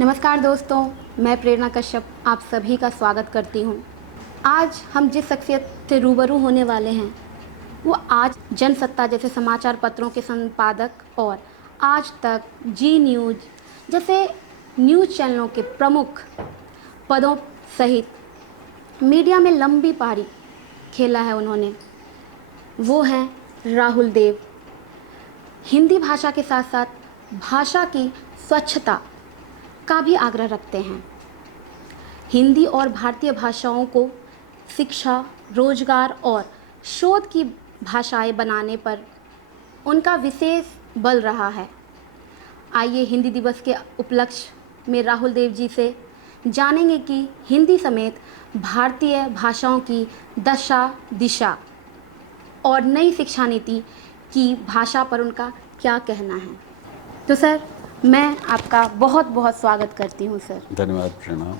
नमस्कार दोस्तों, मैं प्रेरणा कश्यप आप सभी का स्वागत करती हूँ। आज हम जिस शख्सियत से रूबरू होने वाले हैं वो आज जनसत्ता जैसे समाचार पत्रों के संपादक और आज तक, जी न्यूज़ जैसे न्यूज़ चैनलों के प्रमुख पदों सहित मीडिया में लंबी पारी खेला है उन्होंने। वो हैं राहुल देव। हिंदी भाषा के साथ साथ भाषा की स्वच्छता का भी आग्रह रखते हैं। हिंदी और भारतीय भाषाओं को शिक्षा, रोजगार और शोध की भाषाएं बनाने पर उनका विशेष बल रहा है। आइए हिंदी दिवस के उपलक्ष्य में राहुल देव जी से जानेंगे कि हिंदी समेत भारतीय भाषाओं की दशा, दिशा और नई शिक्षा नीति की भाषा पर उनका क्या कहना है। तो सर, मैं आपका बहुत बहुत स्वागत करती हूँ सर। धन्यवाद प्रेरणा।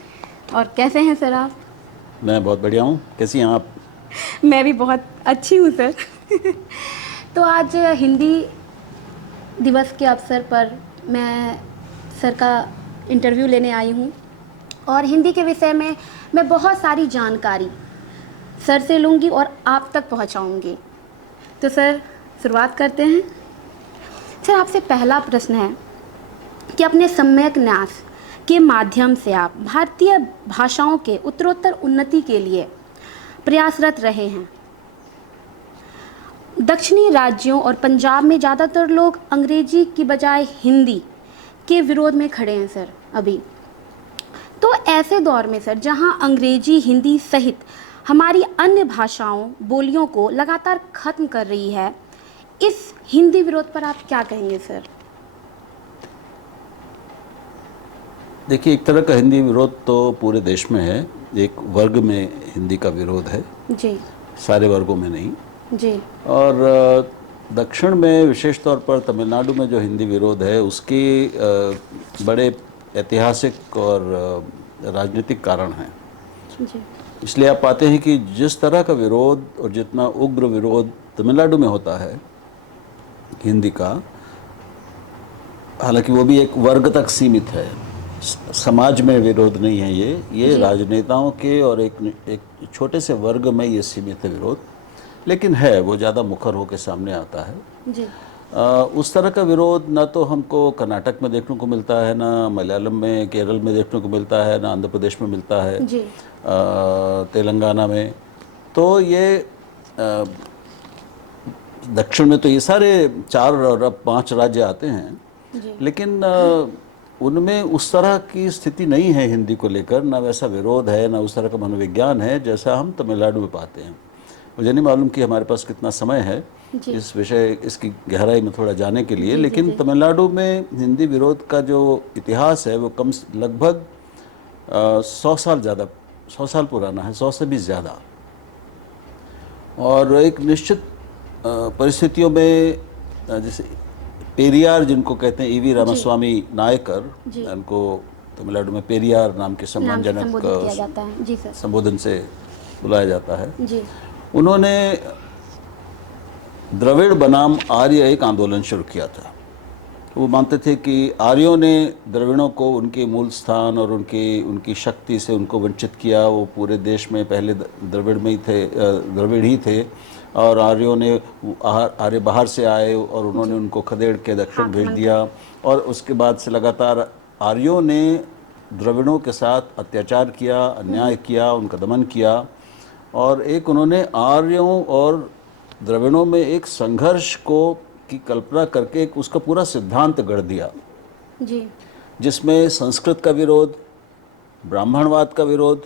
और कैसे हैं सर आप? मैं बहुत बढ़िया हूँ। कैसी हैं आप? मैं भी बहुत अच्छी हूँ सर। तो आज हिंदी दिवस के अवसर पर मैं सर का इंटरव्यू लेने आई हूँ और हिंदी के विषय में मैं बहुत सारी जानकारी सर से लूँगी और आप तक पहुँचाऊँगी। तो सर, शुरुआत करते हैं। सर, आपसे पहला प्रश्न है कि अपने सम्यक न्यास के माध्यम से आप भारतीय भाषाओं के उत्तरोत्तर उन्नति के लिए प्रयासरत रहे हैं। दक्षिणी राज्यों और पंजाब में ज़्यादातर लोग अंग्रेजी की बजाय हिंदी के विरोध में खड़े हैं सर अभी। तो ऐसे दौर में सर, जहां अंग्रेजी, हिंदी सहित हमारी अन्य भाषाओं, बोलियों को लगातार खत्म कर रही है, इस हिंदी विरोध पर आप क्या कहेंगे सर? देखिए, एक तरह का हिंदी विरोध तो पूरे देश में है। एक वर्ग में हिंदी का विरोध है जी, सारे वर्गों में नहीं। जी, और दक्षिण में, विशेष तौर पर तमिलनाडु में जो हिंदी विरोध है उसके बड़े ऐतिहासिक और राजनीतिक कारण हैं। जी, इसलिए आप पाते हैं कि जिस तरह का विरोध और जितना उग्र विरोध तमिलनाडु में होता है हिंदी का, हालांकि वो भी एक वर्ग तक सीमित है, समाज में विरोध नहीं है। ये राजनेताओं के और एक छोटे से वर्ग में ये सीमित है विरोध, लेकिन है वो ज़्यादा मुखर होकर सामने आता है। जी, उस तरह का विरोध ना तो हमको कर्नाटक में देखने को मिलता है, ना मलयालम में, केरल में देखने को मिलता है, ना आंध्र प्रदेश में मिलता है, जी, तेलंगाना में। तो ये दक्षिण में तो ये सारे 4 और 5 राज्य आते हैं, लेकिन उनमें उस तरह की स्थिति नहीं है हिंदी को लेकर, ना वैसा विरोध है, ना उस तरह का मनोविज्ञान है जैसा हम तमिलनाडु में पाते हैं। मुझे नहीं मालूम कि हमारे पास कितना समय है इस विषय, इसकी गहराई में थोड़ा जाने के लिए, लेकिन तमिलनाडु में हिंदी विरोध का जो इतिहास है वो लगभग 100 साल पुराना है, 100 से भी ज़्यादा। और एक निश्चित परिस्थितियों में, जैसे पेरियार जिनको कहते हैं, ईवी रामास्वामी नायकर, उनको तमिलनाडु में पेरियार नाम के सम्मानजनक संबोधन से बुलाया जाता है। जी। उन्होंने द्रविड़ बनाम आर्य एक आंदोलन शुरू किया था। वो मानते थे कि आर्यों ने द्रविड़ों को उनके मूल स्थान और उनकी शक्ति से उनको वंचित किया। वो पूरे देश में पहले द्रविड़ में ही थे, द्रविड़ ही थे, और आर्यों ने, आर्य बाहर से आए और उन्होंने उनको खदेड़ के दक्षिण भेज दिया। और उसके बाद से लगातार आर्यों ने द्रविड़ों के साथ अत्याचार किया, अन्याय किया, उनका दमन किया। और एक उन्होंने आर्यों और द्रविड़ों में एक संघर्ष की कल्पना करके उसका पूरा सिद्धांत गढ़ दिया, जी, जिसमें संस्कृत का विरोध, ब्राह्मणवाद का विरोध,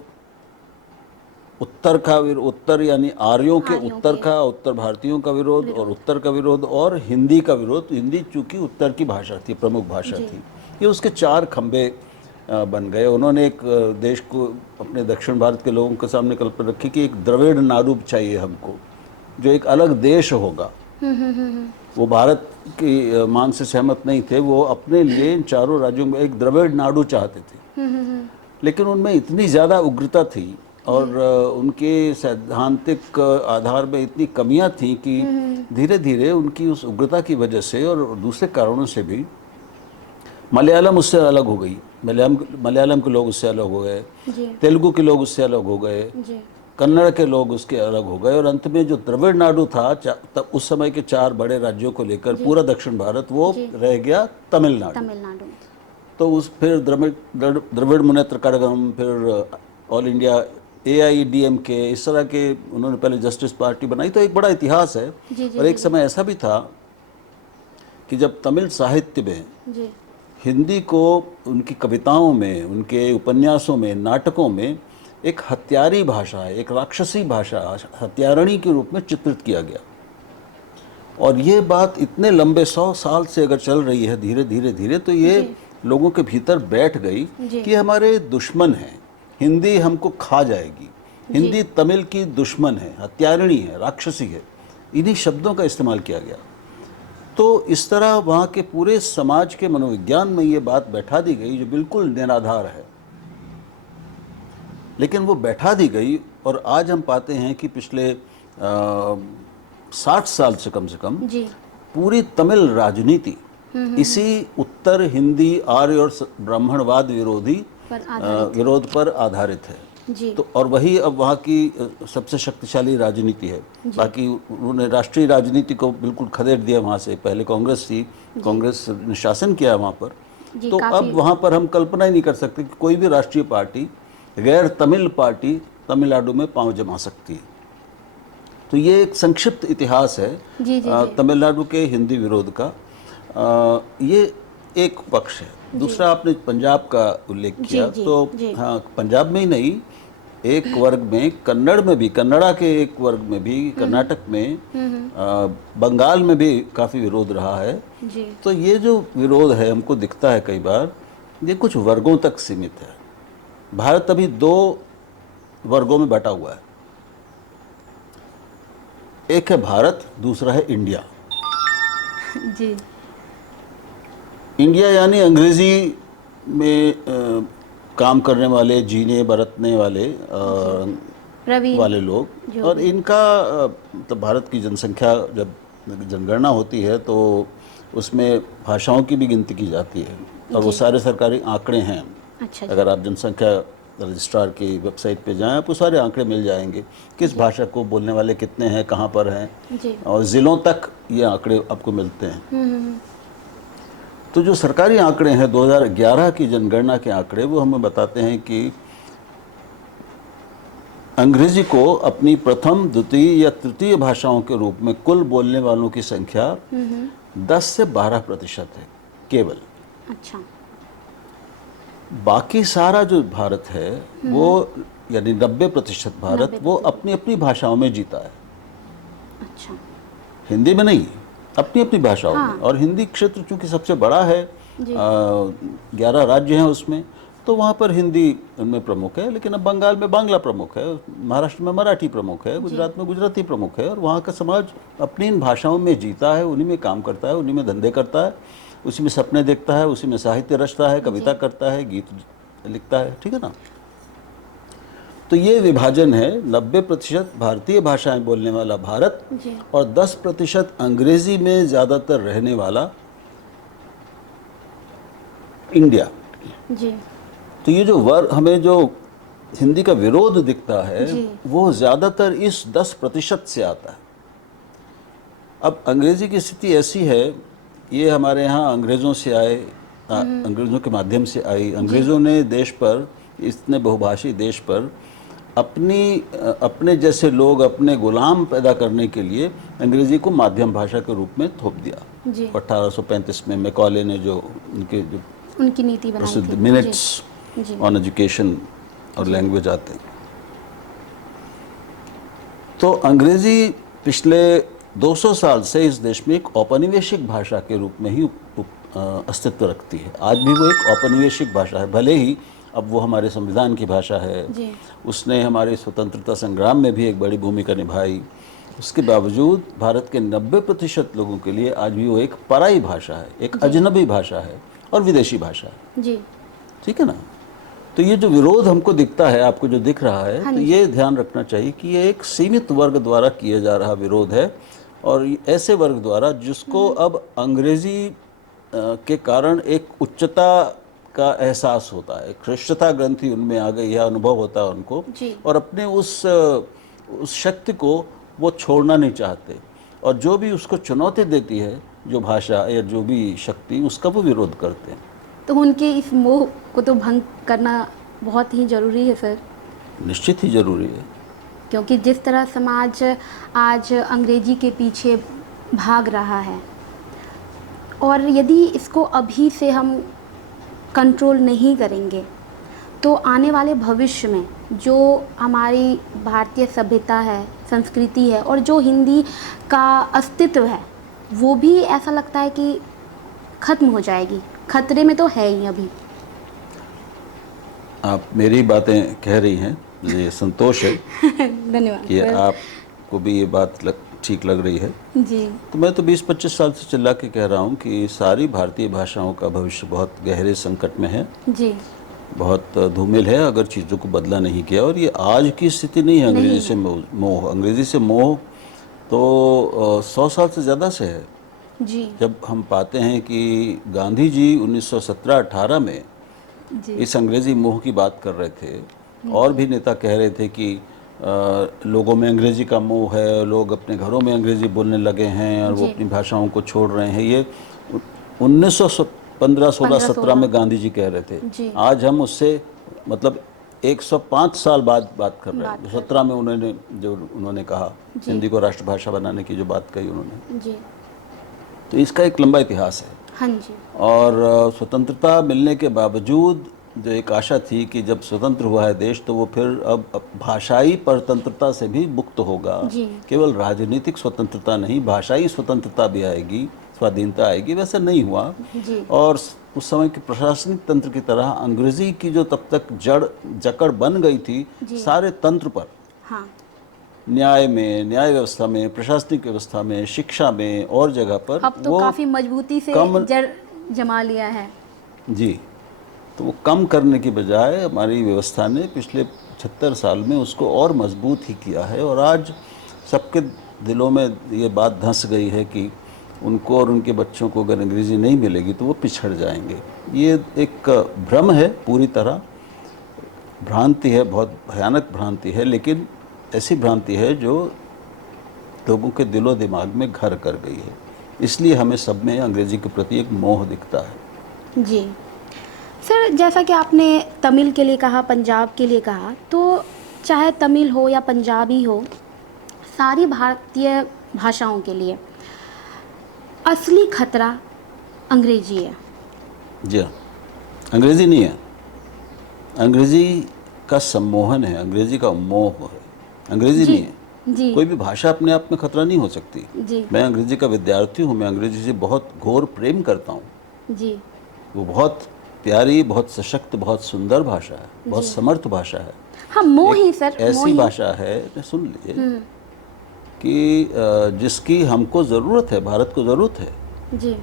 उत्तर यानी आर्यों के उत्तर का, उत्तर भारतीयों का विरोध और उत्तर का विरोध, और हिंदी का विरोध। हिंदी चूंकि उत्तर की भाषा थी, प्रमुख भाषा थी, ये उसके 4 खंभे बन गए। उन्होंने एक देश को, अपने दक्षिण भारत के लोगों के सामने कल्पना रखी कि एक द्रविड़ नाडु चाहिए हमको, जो एक अलग देश होगा। वो भारत की मांग से सहमत नहीं थे, वो अपने लिए इन 4 राज्यों में एक द्रविड़ नाडु चाहते थे। लेकिन उनमें इतनी ज़्यादा उग्रता थी और उनके सैद्धांतिक आधार में इतनी कमियां थी कि धीरे धीरे उनकी उस उग्रता की वजह से और दूसरे कारणों से भी मलयालम उससे अलग हो गई। मलयालम के लोग उससे अलग हो गए, जी तेलुगु के लोग उससे अलग हो गए, जी कन्नड़ के लोग उसके अलग हो गए, और अंत में जो द्रविड़ नाडु था, तब उस समय के 4 बड़े राज्यों को लेकर पूरा दक्षिण भारत, वो जी। रह गया तमिलनाडु। तमिलनाडु। तो उस फिर द्रविड़ मुनेत्र कड़गम, फिर ऑल इंडिया AIADMK, इस तरह के उन्होंने पहले जस्टिस पार्टी बनाई। तो एक बड़ा इतिहास है। जी जी और एक जी समय ऐसा भी था कि जब तमिल साहित्य में जी हिंदी को उनकी कविताओं में, उनके उपन्यासों में, नाटकों में एक हत्यारी भाषा है, एक राक्षसी भाषा, हत्यारणी के रूप में चित्रित किया गया। और ये बात इतने लंबे 100 साल से अगर चल रही है धीरे धीरे धीरे, तो ये जी। लोगों के भीतर बैठ गई जी। कि हमारे दुश्मन हैं, हिंदी हमको खा जाएगी, हिंदी तमिल की दुश्मन है, हत्यारिणी है, राक्षसी है। इन्हीं शब्दों का इस्तेमाल किया गया। तो इस तरह वहाँ के पूरे समाज के मनोविज्ञान में ये बात बैठा दी गई जो बिल्कुल निराधार है, लेकिन वो बैठा दी गई। और आज हम पाते हैं कि पिछले 60 साल से कम जी पूरी तमिल राजनीति इसी उत्तर हिंदी आर्य और ब्राह्मणवाद विरोधी विरोध पर आधारित है। जी तो और वही अब वहाँ की सबसे शक्तिशाली राजनीति है। बाकी उन्होंने राष्ट्रीय राजनीति को बिल्कुल खदेड़ दिया वहाँ से। पहले कांग्रेस थी, कांग्रेस ने शासन किया वहाँ पर। जी, तो अब वहाँ पर हम कल्पना ही नहीं कर सकते कि कोई भी राष्ट्रीय पार्टी, गैर तमिल पार्टी तमिलनाडु में पांव जमा सकती है। तो ये एक संक्षिप्त इतिहास है जी जी तमिलनाडु के हिंदी विरोध का। ये एक पक्ष है। दूसरा, आपने पंजाब का उल्लेख किया, तो हाँ, पंजाब में ही नहीं, एक वर्ग में कन्नड़ में भी, कन्नड़ा के एक वर्ग में भी, कर्नाटक में, बंगाल में भी काफ़ी विरोध रहा है। जी तो ये जो विरोध है हमको दिखता है कई बार, ये कुछ वर्गों तक सीमित है। भारत अभी 2 वर्गों में बटा हुआ है। एक है भारत, दूसरा है इंडिया। जी इंडिया यानी अंग्रेजी में काम करने वाले, जीने बरतने वाले वाले लोग। और इनका मतलब भारत की जनसंख्या जब जनगणना होती है तो उसमें भाषाओं की भी गिनती की जाती है, और वो सारे सरकारी आंकड़े हैं। अच्छा अगर आप जनसंख्या रजिस्ट्रार की वेबसाइट पे जाएं, आपको सारे आंकड़े मिल जाएंगे, किस भाषा को बोलने वाले कितने हैं, कहाँ पर हैं, जी और ज़िलों तक ये आंकड़े आपको मिलते हैं। तो जो सरकारी आंकड़े हैं 2011 की जनगणना के आंकड़े, वो हमें बताते हैं कि अंग्रेजी को अपनी प्रथम, द्वितीय या तृतीय भाषाओं के रूप में कुल बोलने वालों की संख्या 10 से 12% है केवल। अच्छा। बाकी सारा जो भारत है वो, यानी 90% भारत, वो अपनी अपनी भाषाओं में जीता है। अच्छा। हिंदी में नहीं, अपनी अपनी भाषाओं में। और हिंदी क्षेत्र चूंकि सबसे बड़ा है, 11 राज्य हैं उसमें, तो वहाँ पर हिंदी उनमें प्रमुख है। लेकिन अब बंगाल में बांग्ला प्रमुख है, महाराष्ट्र में मराठी प्रमुख है, गुजरात में गुजराती प्रमुख है। और वहाँ का समाज अपनी इन भाषाओं में जीता है, उन्हीं में काम करता है, उन्हीं में धंधे करता है, उसी में सपने देखता है, उसी में साहित्य रचता है, कविता करता है, गीत लिखता है। ठीक है ना? तो ये विभाजन है। 90% भारतीय भाषाएं बोलने वाला भारत और 10% अंग्रेजी में ज़्यादातर रहने वाला इंडिया। जी। तो ये जो हमें जो हिंदी का विरोध दिखता है वो ज़्यादातर इस 10% से आता है। अब अंग्रेजी की स्थिति ऐसी है, ये हमारे यहाँ अंग्रेज़ों से आए, अंग्रेज़ों के माध्यम से आई। अंग्रेज़ों ने देश पर, इतने बहुभाषी देश पर, अपने जैसे लोग, अपने गुलाम पैदा करने के लिए अंग्रेज़ी को माध्यम भाषा के रूप में थोप दिया। 1835 में मैकॉले ने जो उनकी नीति बनाई प्रसिद्ध थी। मिनट्स ऑन एजुकेशन और लैंग्वेज आते हैं। तो अंग्रेज़ी पिछले 200 साल से इस देश में एक औपनिवेशिक भाषा के रूप में ही अस्तित्व रखती है। आज भी वो एक औपनिवेशिक भाषा है, भले ही अब वो हमारे संविधान की भाषा है, उसने हमारे स्वतंत्रता संग्राम में भी एक बड़ी भूमिका निभाई। उसके बावजूद भारत के 90% लोगों के लिए आज भी वो एक पराई भाषा है, एक अजनबी भाषा है और विदेशी भाषा है। जी। ठीक है ना? तो ये जो विरोध हमको दिखता है, आपको जो दिख रहा है, तो ये ध्यान रखना चाहिए कि ये एक सीमित वर्ग द्वारा किया जा रहा विरोध है, और ऐसे वर्ग द्वारा जिसको अब अंग्रेजी के कारण एक उच्चता का एहसास होता है, श्रेष्ठता ग्रंथि उनमें आ गई है, अनुभव होता है उनको, जी। और अपने उस शक्ति को वो छोड़ना नहीं चाहते, और जो भी उसको चुनौती देती है, जो भाषा या जो भी शक्ति, उसका वो विरोध करते हैं। तो उनके इस मोह को तो भंग करना बहुत ही ज़रूरी है सर, निश्चित ही जरूरी है। क्योंकि जिस तरह समाज आज अंग्रेजी के पीछे भाग रहा है, और यदि इसको अभी से हम कंट्रोल नहीं करेंगे तो आने वाले भविष्य में जो हमारी भारतीय सभ्यता है, संस्कृति है, और जो हिंदी का अस्तित्व है, वो भी ऐसा लगता है कि ख़त्म हो जाएगी, खतरे में तो है ही अभी। आप मेरी बातें कह रही हैं, मुझे संतोष है धन्यवाद कि सर। आपको भी ये बात ठीक लग रही है। जी। तो मैं तो 20-25 साल से चिल्ला के कह रहा हूँ कि सारी भारतीय भाषाओं का भविष्य बहुत गहरे संकट में है, जी। बहुत धूमिल है अगर चीज़ों को बदला नहीं किया। और ये आज की स्थिति नहीं है अंग्रेजी से मोह। अंग्रेजी से मोह तो 100 साल से ज़्यादा से है। जी। जब हम पाते हैं कि गांधी जी 1917-18 में जी। इस अंग्रेज़ी मोह की बात कर रहे थे, और भी नेता कह रहे थे कि लोगों में अंग्रेज़ी का मोह है, लोग अपने घरों में अंग्रेज़ी बोलने लगे हैं और वो अपनी भाषाओं को छोड़ रहे हैं। ये 1915-16-17 में गांधी जी कह रहे थे। आज हम उससे मतलब 105 साल बाद बात कर रहे हैं। 17 में उन्होंने कहा, हिंदी को राष्ट्रभाषा बनाने की जो बात कही उन्होंने, जी। तो इसका एक लंबा इतिहास है। हाँ जी। और स्वतंत्रता मिलने के बावजूद जो एक आशा थी कि जब स्वतंत्र हुआ है देश, तो वो फिर अब भाषाई परतंत्रता से भी मुक्त होगा। केवल राजनीतिक स्वतंत्रता नहीं, भाषाई स्वतंत्रता भी आएगी, स्वाधीनता आएगी। वैसे नहीं हुआ। और उस समय के प्रशासनिक तंत्र की तरह अंग्रेजी की जो तब तक जकड़ बन गई थी सारे तंत्र पर, हाँ। न्याय में, न्याय व्यवस्था में, प्रशासनिक व्यवस्था में, शिक्षा में और जगह पर, अब तो काफी मजबूती से जड़ जमा लिया है। जी। तो वो कम करने की बजाय हमारी व्यवस्था ने पिछले 76 साल में उसको और मजबूत ही किया है। और आज सबके दिलों में ये बात धंस गई है कि उनको और उनके बच्चों को अगर अंग्रेज़ी नहीं मिलेगी तो वो पिछड़ जाएंगे। ये एक भ्रम है, पूरी तरह भ्रांति है, बहुत भयानक भ्रांति है, लेकिन ऐसी भ्रांति है जो लोगों के दिलो दिमाग में घर कर गई है। इसलिए हमें सब में अंग्रेज़ी के प्रति एक मोह दिखता है। जी सर, जैसा कि आपने तमिल के लिए कहा, पंजाब के लिए कहा, तो चाहे तमिल हो या पंजाबी हो, सारी भारतीय भाषाओं के लिए असली खतरा अंग्रेजी है। जी हाँ, अंग्रेज़ी नहीं है, अंग्रेज़ी का सम्मोहन है, अंग्रेज़ी का मोह है, अंग्रेज़ी नहीं है। जी। कोई भी भाषा अपने आप में खतरा नहीं हो सकती। जी। मैं अंग्रेज़ी का विद्यार्थी हूँ, मैं अंग्रेज़ी से बहुत घोर प्रेम करता हूँ। जी। वो बहुत प्यारी, बहुत सशक्त, बहुत सुंदर भाषा है, बहुत समर्थ भाषा है। हाँ, मोह ही सर, ऐसी भाषा है, सुन लीजिए, कि जिसकी हमको ज़रूरत है, भारत को ज़रूरत है। जी।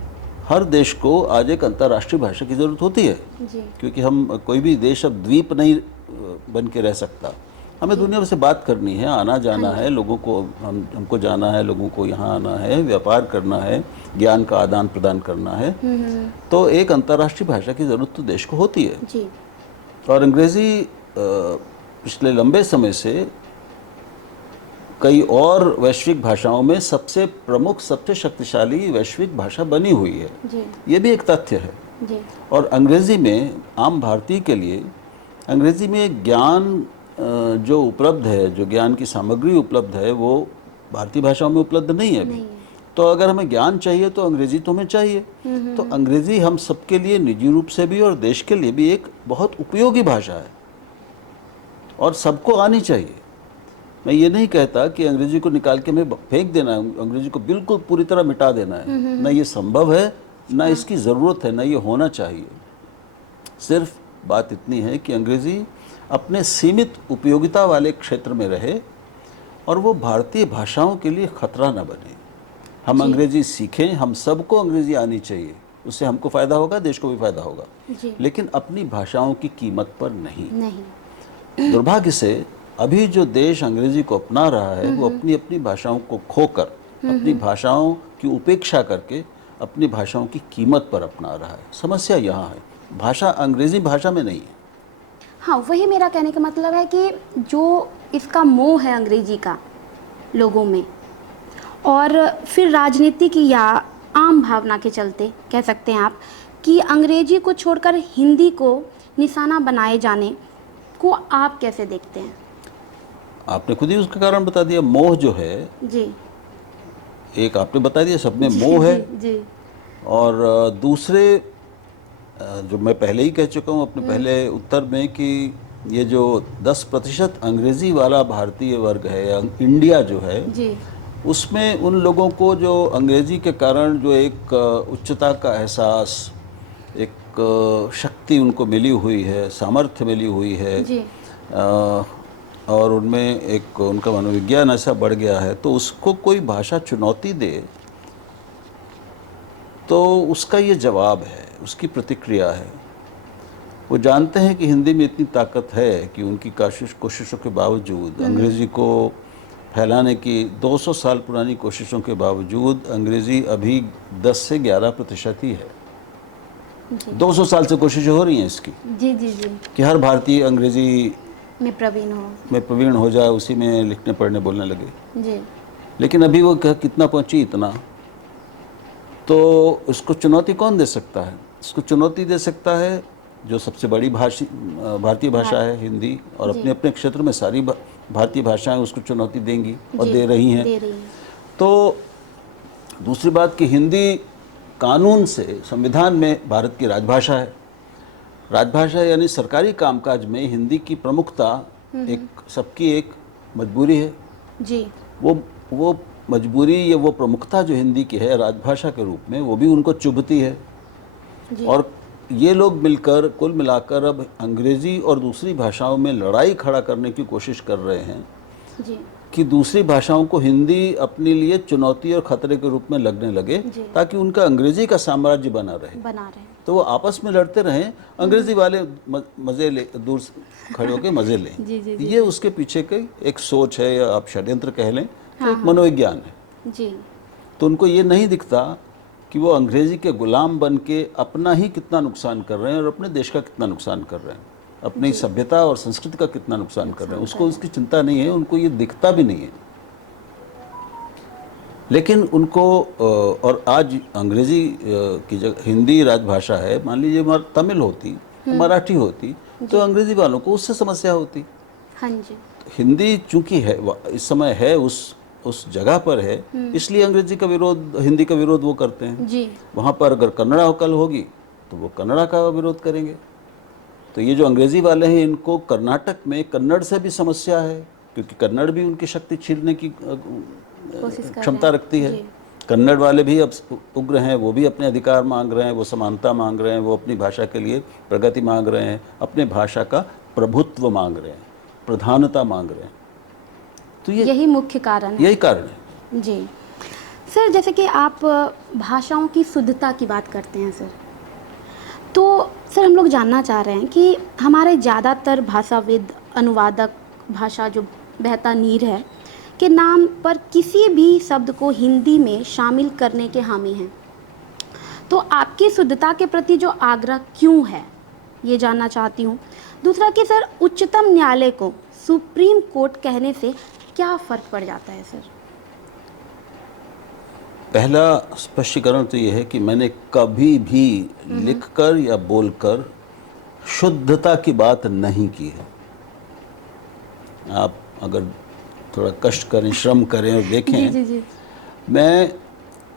हर देश को आज एक अंतर्राष्ट्रीय भाषा की ज़रूरत होती है। जी। क्योंकि हम कोई भी देश अब द्वीप नहीं बन के रह सकता। हमें दुनिया से बात करनी है, आना जाना है, लोगों को हमको जाना है, लोगों को यहाँ आना है, व्यापार करना है, ज्ञान का आदान प्रदान करना है। तो एक अंतर्राष्ट्रीय भाषा की ज़रूरत तो देश को होती है। जी। और अंग्रेज़ी पिछले लंबे समय से कई और वैश्विक भाषाओं में सबसे प्रमुख, सबसे शक्तिशाली वैश्विक भाषा बनी हुई है। जी। ये भी एक तथ्य है। जी। और अंग्रेज़ी में आम भारतीय के लिए अंग्रेज़ी में ज्ञान जो उपलब्ध है, जो ज्ञान की सामग्री उपलब्ध है, वो भारतीय भाषाओं में उपलब्ध नहीं है अभी। तो अगर हमें ज्ञान चाहिए तो अंग्रेज़ी तो हमें चाहिए। तो अंग्रेज़ी हम सबके लिए निजी रूप से भी और देश के लिए भी एक बहुत उपयोगी भाषा है और सबको आनी चाहिए। मैं ये नहीं कहता कि अंग्रेज़ी को निकाल के हमें फेंक देना है, अंग्रेज़ी को बिल्कुल पूरी तरह मिटा देना है। ना ये संभव है, ना इसकी ज़रूरत है, ना ये होना चाहिए। सिर्फ बात इतनी है कि अंग्रेज़ी अपने सीमित उपयोगिता वाले क्षेत्र में रहे और वो भारतीय भाषाओं के लिए खतरा न बने। हम अंग्रेज़ी सीखें, हम सबको अंग्रेज़ी आनी चाहिए, उससे हमको फ़ायदा होगा, देश को भी फ़ायदा होगा, लेकिन अपनी भाषाओं की कीमत पर नहीं। दुर्भाग्य से अभी जो देश अंग्रेज़ी को अपना रहा है वो अपनी अपनी भाषाओं को खोकर, अपनी भाषाओं की उपेक्षा करके अपनी भाषाओं की कीमत पर अपना रहा है। समस्या यहाँ है। भाषा अंग्रेजी भाषा में नहीं है। हाँ, वही मेरा कहने का मतलब है कि जो इसका मोह है अंग्रेजी का लोगों में, और फिर राजनीति की या आम भावना के चलते कह सकते हैं आप कि अंग्रेजी को छोड़कर हिंदी को निशाना बनाए जाने को आप कैसे देखते हैं? आपने खुद ही उसका कारण बता दिया, मोह जो है। जी एक आपने बता दिया सब में मोह है, जी और दूसरे जो मैं पहले ही कह चुका हूँ अपने पहले उत्तर में कि ये जो 10% अंग्रेजी वाला भारतीय वर्ग है या इंडिया जो है, जी उसमें उन लोगों को जो अंग्रेजी के कारण जो एक उच्चता का एहसास, एक शक्ति उनको मिली हुई है, सामर्थ्य मिली हुई है, जी और उनमें एक उनका मनोविज्ञान ऐसा बढ़ गया है, तो उसको कोई भाषा चुनौती दे तो उसका ये जवाब है, उसकी प्रतिक्रिया है। वो जानते हैं कि हिंदी में इतनी ताकत है कि उनकी कोशिशों के बावजूद, अंग्रेज़ी को फैलाने की 200 साल पुरानी कोशिशों के बावजूद अंग्रेज़ी अभी 10 से 11% ही है। 200 साल से कोशिशें हो रही हैं इसकी जी जी जी कि हर भारतीय अंग्रेज़ी में प्रवीण हो जाए, उसी में लिखने पढ़ने बोलने लगे। जी लेकिन अभी वो कितना पहुंची, इतना। तो उसको चुनौती कौन दे सकता है? इसको चुनौती दे सकता है जो सबसे बड़ी भारतीय भाषा है हिंदी, और अपने अपने क्षेत्र में सारी भारतीय भाषाएं उसको चुनौती देंगी और दे रही हैं। तो दूसरी बात कि हिंदी कानून से, संविधान में भारत की राजभाषा है। राजभाषा यानी सरकारी कामकाज में हिंदी की प्रमुखता एक सबकी एक मजबूरी है जी। वो मजबूरी या वो प्रमुखता जो हिंदी की है राजभाषा के रूप में, वो भी उनको चुभती है। और ये लोग मिलकर कुल मिलाकर अब अंग्रेज़ी और दूसरी भाषाओं में लड़ाई खड़ा करने की कोशिश कर रहे हैं जी। कि दूसरी भाषाओं को हिंदी अपने लिए चुनौती और खतरे के रूप में लगने लगे, ताकि उनका अंग्रेजी का साम्राज्य बना रहे। तो वो आपस में लड़ते रहें, अंग्रेजी वाले मज़े ले, दूर खड़े होकर मज़े लें। ये उसके पीछे की एक सोच है, या आप षड्यंत्र कह लें, तो एक मनोविज्ञान है जी। तो उनको ये नहीं दिखता कि वो अंग्रेजी के गुलाम बन के अपना ही कितना नुकसान कर रहे हैं और अपने देश का कितना नुकसान कर रहे हैं, अपनी सभ्यता और संस्कृति का कितना नुकसान कर रहे हैं। उसको उसकी चिंता नहीं है, उनको ये दिखता भी नहीं है। लेकिन उनको और आज अंग्रेजी की जगह हिंदी राजभाषा है, मान लीजिए तमिल होती, मराठी होती, तो अंग्रेजी वालों को उससे समस्या होती। हाँ जी। हिंदी चूंकि है इस समय है उस जगह पर है, इसलिए अंग्रेजी का विरोध, हिंदी का विरोध वो करते हैं जी। वहाँ पर अगर कन्नड़ा कल होगी तो वो कन्नड़ा का विरोध करेंगे। तो ये जो अंग्रेजी वाले हैं, इनको कर्नाटक में कन्नड़ से भी समस्या है, क्योंकि कन्नड़ भी उनकी शक्ति छीनने की क्षमता रखती है। कन्नड़ वाले भी अब उग्र हैं, वो भी अपने अधिकार मांग रहे हैं, वो समानता मांग रहे हैं, वो अपनी भाषा के लिए प्रगति मांग रहे हैं, अपने भाषा का प्रभुत्व मांग रहे हैं, प्रधानता मांग रहे हैं। तो यही मुख्य कारण है। यही कारण है जी। सर, जैसे कि आप भाषाओं की शुद्धता की बात करते हैं सर, तो सर हम लोग जानना चाह रहे हैं कि हमारे ज़्यादातर भाषाविद, अनुवादक भाषा जो बहता नीर है के नाम पर किसी भी शब्द को हिंदी में शामिल करने के हामी हैं। तो आपकी शुद्धता के प्रति जो आग्रह क्यों है, ये जानना चाहती हूँ। दूसरा कि सर, उच्चतम न्यायालय को सुप्रीम कोर्ट कहने से क्या फ़र्क पड़ जाता है सर? पहला स्पष्टीकरण तो ये है कि मैंने कभी भी लिखकर या बोलकर शुद्धता की बात नहीं की है। आप अगर थोड़ा कष्ट करें, श्रम करें और देखें, जी। मैं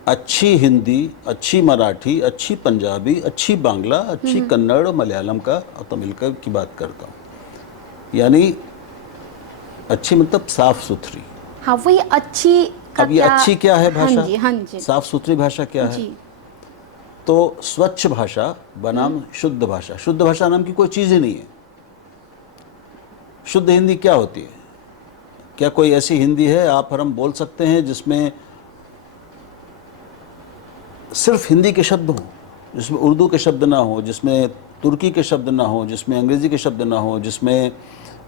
अच्छी हिंदी, अच्छी मराठी, अच्छी पंजाबी, अच्छी बांग्ला, अच्छी कन्नड़ और मलयालम का और तमिल का की बात करता हूँ। यानी अच्छी मतलब साफ सुथरी। हाँ, वही अच्छी का अब ये अच्छी क्या है भाषा? हाँ जी। साफ सुथरी भाषा क्या है? तो स्वच्छ भाषा बनाम शुद्ध भाषा। शुद्ध भाषा नाम की कोई चीज़ ही नहीं है। शुद्ध हिंदी क्या होती है? क्या कोई ऐसी हिंदी है आप और हम बोल सकते हैं जिसमें सिर्फ हिंदी के शब्द हों, जिसमें उर्दू के शब्द ना हो, जिसमें तुर्की के शब्द ना हो, जिसमें अंग्रेज़ी के शब्द ना हो, जिसमें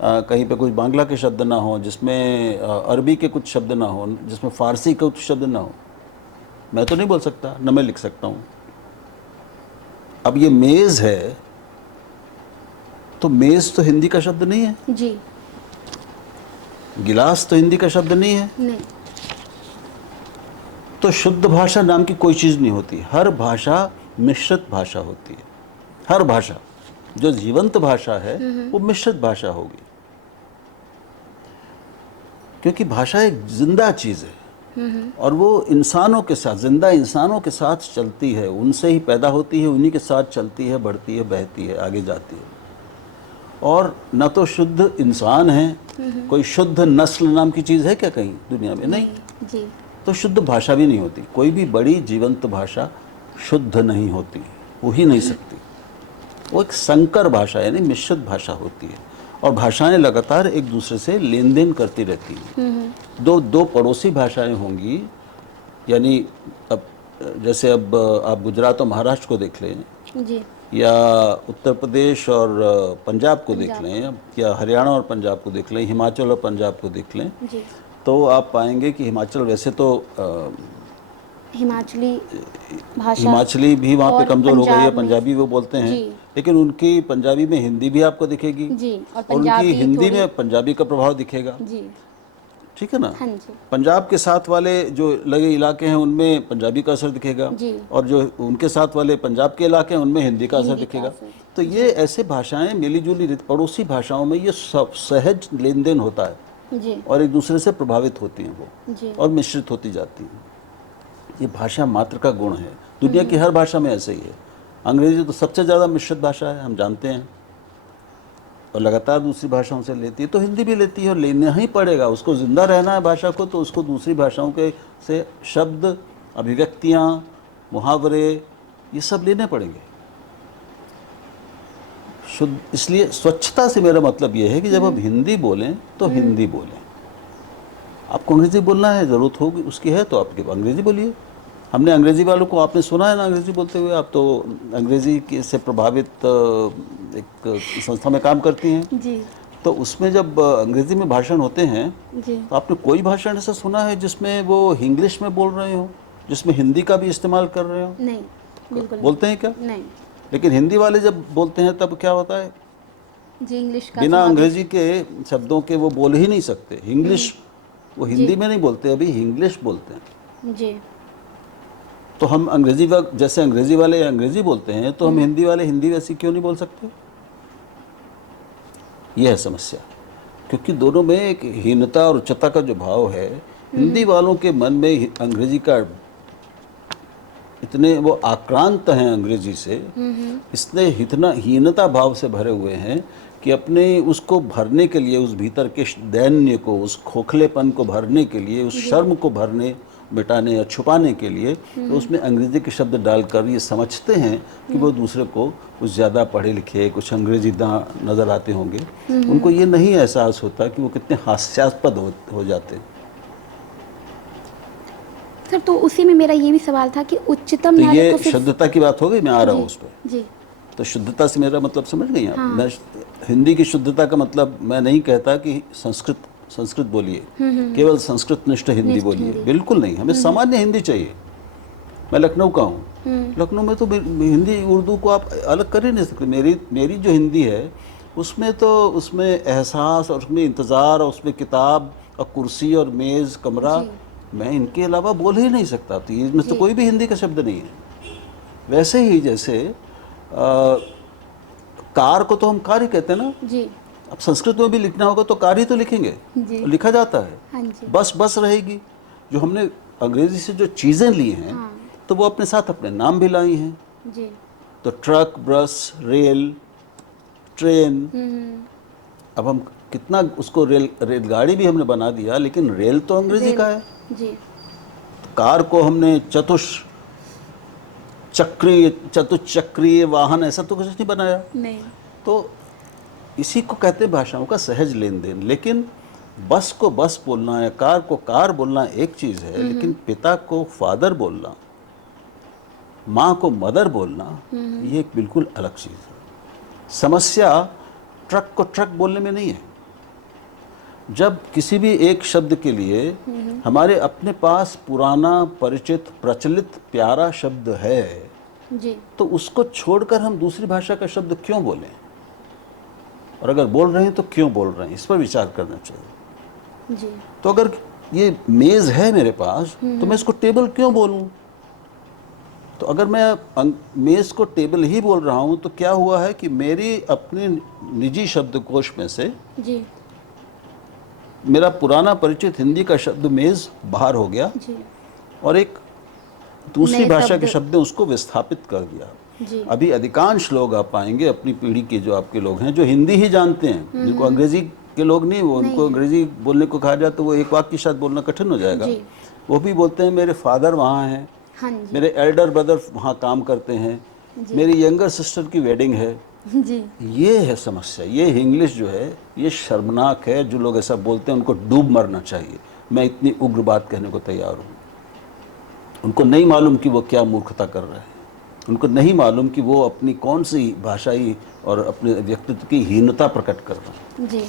कहीं पे कुछ बांग्ला के शब्द ना हो, जिसमें अरबी के कुछ शब्द ना हो, जिसमें फ़ारसी के कुछ शब्द ना हो? मैं तो नहीं बोल सकता, न मैं लिख सकता हूँ। अब ये मेज़ है, तो मेज़ तो हिंदी का शब्द नहीं है, जी गिलास तो हिंदी का शब्द नहीं है। नहीं। तो शुद्ध भाषा नाम की कोई चीज़ नहीं होती। हर भाषा मिश्रित भाषा होती है। हर भाषा जो जीवंत भाषा है वो मिश्रित भाषा होगी, क्योंकि भाषा एक जिंदा चीज़ है और वो इंसानों के साथ, जिंदा इंसानों के साथ चलती है, उनसे ही पैदा होती है, उन्हीं के साथ चलती है, बढ़ती है, बहती है, आगे जाती है। और न तो शुद्ध इंसान है, कोई शुद्ध नस्ल नाम की चीज़ है क्या कहीं दुनिया में? नहीं। जी तो शुद्ध भाषा भी नहीं होती। कोई भी बड़ी जीवंत भाषा शुद्ध नहीं होती, हो ही नहीं सकती। वो एक संकर भाषा यानी मिश्रित भाषा होती है और भाषाएं लगातार एक दूसरे से लेन देन करती रहती हैं। दो पड़ोसी भाषाएं होंगी, यानी अब जैसे अब आप गुजरात और महाराष्ट्र को देख लें, जी या उत्तर प्रदेश और पंजाब को देख लें, या हरियाणा और पंजाब को देख लें, हिमाचल और पंजाब को देख लें, जी। तो आप पाएंगे कि हिमाचल वैसे तो हिमाचली भाषा, हिमाचली भी वहाँ पे कमज़ोर हो गई है, पंजाब में- पंजाबी वो बोलते हैं, जी। लेकिन उनकी पंजाबी में हिंदी भी आपको दिखेगी जी, और और उनकी पंजाबी हिंदी थोड़ी- में पंजाबी का प्रभाव दिखेगा। जी ठीक है ना? हाँ जी पंजाब के साथ वाले जो लगे इलाके हैं उनमें पंजाबी का असर दिखेगा जी। और जो उनके साथ वाले पंजाब के इलाके हैं उनमें हिंदी का असर हिंदी का दिखेगा। असर। तो ये ऐसे भाषाएं मिली-जुली, पड़ोसी भाषाओं में ये सब सहज लेन देन होता है जी और एक दूसरे से प्रभावित होती हैं वो जी और मिश्रित होती जाती हैं। ये भाषा मात्र का गुण है। दुनिया की हर भाषा में ऐसे ही है। अंग्रेजी तो सबसे ज़्यादा मिश्रित भाषा है, हम जानते हैं, और लगातार दूसरी भाषाओं से लेती है, तो हिंदी भी लेती है और लेना ही पड़ेगा। उसको जिंदा रहना है भाषा को, तो उसको दूसरी भाषाओं के से शब्द, अभिव्यक्तियाँ, मुहावरे, ये सब लेने पड़ेंगे। शुद्ध, इसलिए स्वच्छता से मेरा मतलब ये है कि जब आप हिंदी बोलें तो हिंदी बोलें। आपको अंग्रेजी बोलना है, ज़रूरत होगी उसकी है तो आप अंग्रेजी बोलिए। हमने अंग्रेजी वालों को, आपने सुना है ना अंग्रेजी बोलते हुए? आप तो अंग्रेजी के से प्रभावित एक संस्था में काम करती हैं, जी तो उसमें जब अंग्रेजी में भाषण होते हैं जी। तो आपने कोई भाषण ऐसा सुना है जिसमें वो इंग्लिश में बोल रहे हो, जिसमें हिंदी का भी इस्तेमाल कर रहे हो? नहीं, बिल्कुल बोलते हैं क्या? नहीं। लेकिन हिंदी वाले जब बोलते हैं तब क्या होता है? जी इंग्लिश का बिना स्वाभाविक- अंग्रेजी के शब्दों के वो बोल ही नहीं सकते। इंग्लिश वो हिंदी में नहीं बोलते, अभी इंग्लिश बोलते हैं। जी तो हम अंग्रेजी जैसे अंग्रेजी वाले अंग्रेजी बोलते हैं, तो हम हिंदी वाले हिंदी वैसी क्यों नहीं बोल सकते? यह है समस्या, क्योंकि दोनों में एक हीनता और उच्चता का जो भाव है, हिंदी वालों के मन में अंग्रेजी का इतने वो आक्रांत हैं अंग्रेजी से, इसलिए इतना हीनता भाव से भरे हुए हैं कि अपने उसको भरने के लिए, उस भीतर के दैन्य को, उस खोखलेपन को भरने के लिए, उस शर्म को भरने, मिटाने या छुपाने के लिए, तो उसमें अंग्रेजी के शब्द डालकर ये समझते हैं कि वो दूसरे को कुछ ज़्यादा पढ़े लिखे, कुछ अंग्रेजी नज़र आते होंगे। उनको ये नहीं एहसास होता कि वो कितने हास्यास्पद हो जाते हैं। सर, तो उसी में मेरा ये भी सवाल था कि उच्चतम तो न्यायालय ये को सिर्फ- शुद्धता की बात हो गई, मैं आ रहा हूँ उस पर। जी तो शुद्धता से मेरा मतलब समझ गई आप? मैं हिंदी की शुद्धता का मतलब मैं नहीं कहता कि संस्कृत बोलिए, केवल संस्कृत निष्ठ हिंदी बोलिए, बिल्कुल नहीं। हमें सामान्य हिंदी चाहिए। मैं लखनऊ का हूँ, लखनऊ में तो हिंदी उर्दू को आप अलग कर ही नहीं सकते। मेरी जो हिंदी है उसमें एहसास और उसमें इंतज़ार और उसमें किताब और कुर्सी और मेज़, कमरा, मैं इनके अलावा बोल ही नहीं सकता। तो इसमें तो कोई भी हिंदी का शब्द नहीं है। वैसे ही जैसे कार को तो हम कार ही कहते हैं ना। जी अब संस्कृत में भी लिखना होगा तो कार ही तो लिखेंगे, जी। तो लिखा जाता है। हाँ जी बस रहेगी। जो हमने अंग्रेजी से जो चीज़ें ली हैं, तो वो अपने साथ अपने नाम भी लाई हैं। जी तो ट्रक, बस, रेल, ट्रेन, अब हम कितना उसको रेलगाड़ी भी हमने बना दिया, लेकिन रेल तो अंग्रेजी का है। जी कार को हमने चतुचक्रीय वाहन ऐसा तो कुछ नहीं बनाया। नहीं। तो इसी को कहते हैं भाषाओं का सहज लेन देन। लेकिन बस को बस बोलना या कार को कार बोलना एक चीज़ है, लेकिन पिता को फादर बोलना, माँ को मदर बोलना, ये एक बिल्कुल अलग चीज़ है। समस्या ट्रक को ट्रक बोलने में नहीं है। जब किसी भी एक शब्द के लिए हमारे अपने पास पुराना, परिचित, प्रचलित, प्यारा शब्द है, जी तो उसको छोड़कर हम दूसरी भाषा का शब्द क्यों बोलें? और अगर बोल रहे हैं तो क्यों बोल रहे हैं, इस पर विचार करना चाहिए। जी। तो अगर ये मेज़ है मेरे पास तो मैं इसको टेबल क्यों बोलूं? तो अगर मैं मेज़ को टेबल ही बोल रहा हूं तो क्या हुआ है कि मेरी अपने निजी शब्दकोश में से जी। मेरा पुराना परिचित हिंदी का शब्द मेज़ बाहर हो गया जी। और एक दूसरी नए भाषा शब्द। के शब्द ने उसको विस्थापित कर दिया। जी। अभी अधिकांश लोग आप पाएंगे अपनी पीढ़ी के जो आपके लोग हैं जो हिंदी ही जानते हैं, जिनको अंग्रेजी के लोग नहीं, वो उनको अंग्रेजी बोलने को कहा जाए तो वो एक वाक्य शायद बोलना कठिन हो जाएगा। जी। वो भी बोलते हैं मेरे फादर वहाँ हैं, हाँ जी। मेरे एल्डर ब्रदर वहाँ काम करते हैं, मेरी यंगर सिस्टर की वेडिंग है। जी। ये है समस्या। ये इंग्लिश जो है ये शर्मनाक है। जो लोग ऐसा बोलते हैं उनको डूब मरना चाहिए। मैं इतनी उग्र बात कहने को तैयार हूँ। उनको नहीं मालूम कि वो क्या मूर्खता कर रहे हैं, उनको नहीं मालूम कि वो अपनी कौन सी भाषाई और अपने व्यक्तित्व की हीनता प्रकट कर रहे हैं। जी।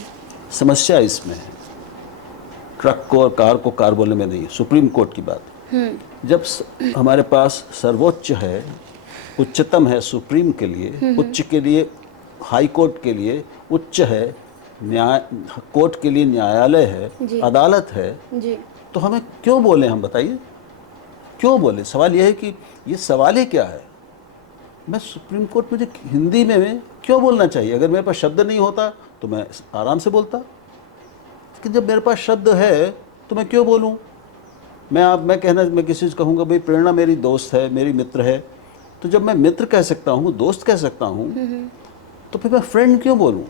समस्या इसमें है। ट्रक को और कार को कार बोलने में नहीं, सुप्रीम कोर्ट की बात। जब हमारे पास सर्वोच्च है, उच्चतम है सुप्रीम के लिए, उच्च के लिए हाई कोर्ट के लिए उच्च है, न्याय कोर्ट के लिए न्यायालय है, अदालत है, जी। तो हमें क्यों बोले? हम बताइए क्यों बोले? सवाल यह है कि ये सवाल ही क्या है। मैं सुप्रीम कोर्ट में हिंदी में क्यों बोलना चाहिए? अगर मेरे पास शब्द नहीं होता तो मैं आराम से बोलता, लेकिन जब मेरे पास शब्द है तो मैं क्यों बोलूं? मैं किसी से कहूँगा भाई प्रेरणा मेरी दोस्त है, मेरी मित्र है, तो जब मैं मित्र कह सकता हूँ, दोस्त कह सकता हूँ, तो फिर मैं फ्रेंड क्यों बोलूँ?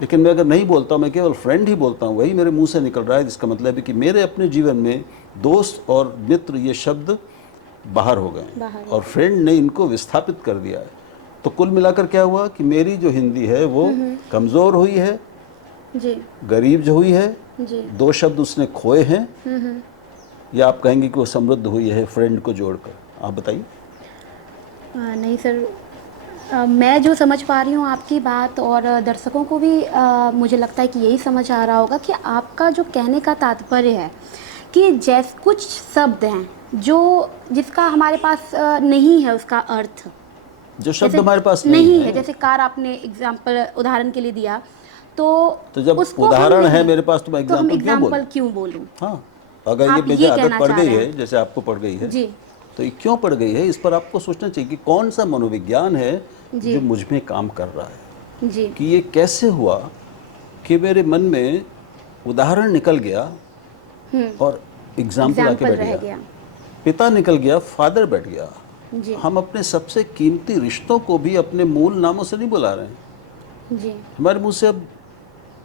लेकिन मैं अगर नहीं बोलता, मैं केवल फ्रेंड ही बोलता हूँ, वही मेरे मुंह से निकल रहा है, जिसका मतलब है कि मेरे अपने जीवन में दोस्त और मित्र ये शब्द बाहर हो गए और फ्रेंड ने इनको विस्थापित कर दिया है। तो कुल मिलाकर क्या हुआ कि मेरी जो हिंदी है वो कमज़ोर हुई है, जी। गरीब जो हुई है, जी। दो शब्द उसने खोए हैं, या आप कहेंगे कि वो समृद्ध हुई है फ्रेंड को जोड़कर? आप बताइए। नहीं सर, मैं जो समझ पा रही हूँ आपकी बात, और दर्शकों को भी मुझे लगता है कि यही समझ आ रहा होगा कि आपका जो कहने का तात्पर्य है कि जैसे कुछ शब्द हैं जिसका हमारे पास नहीं है उसका अर्थ, जो शब्द हमारे पास नहीं है। जैसे कार आपने उदाहरण के लिए दिया, तो जब उदाहरण है मेरे पास तो मैं एग्जाम्पल क्यों बोलूं? हाँ, अगर ये मुझे आदत पड़ गई है, जैसे आपको पड़ गई है, जी, तो ये क्यों पड़ गई है, इस पर आपको सोचना चाहिए कि कौन सा मनोविज्ञान है जो मुझ में काम कर रहा है। जी। कि ये कैसे हुआ कि मेरे मन में उदाहरण निकल गया और एग्जाम्पल आके बैठ गया, पिता निकल गया, फादर बैठ गया। जी। हम अपने सबसे कीमती रिश्तों को भी अपने मूल नामों से नहीं बुला रहे हैं। जी। हमारे मुंह से अब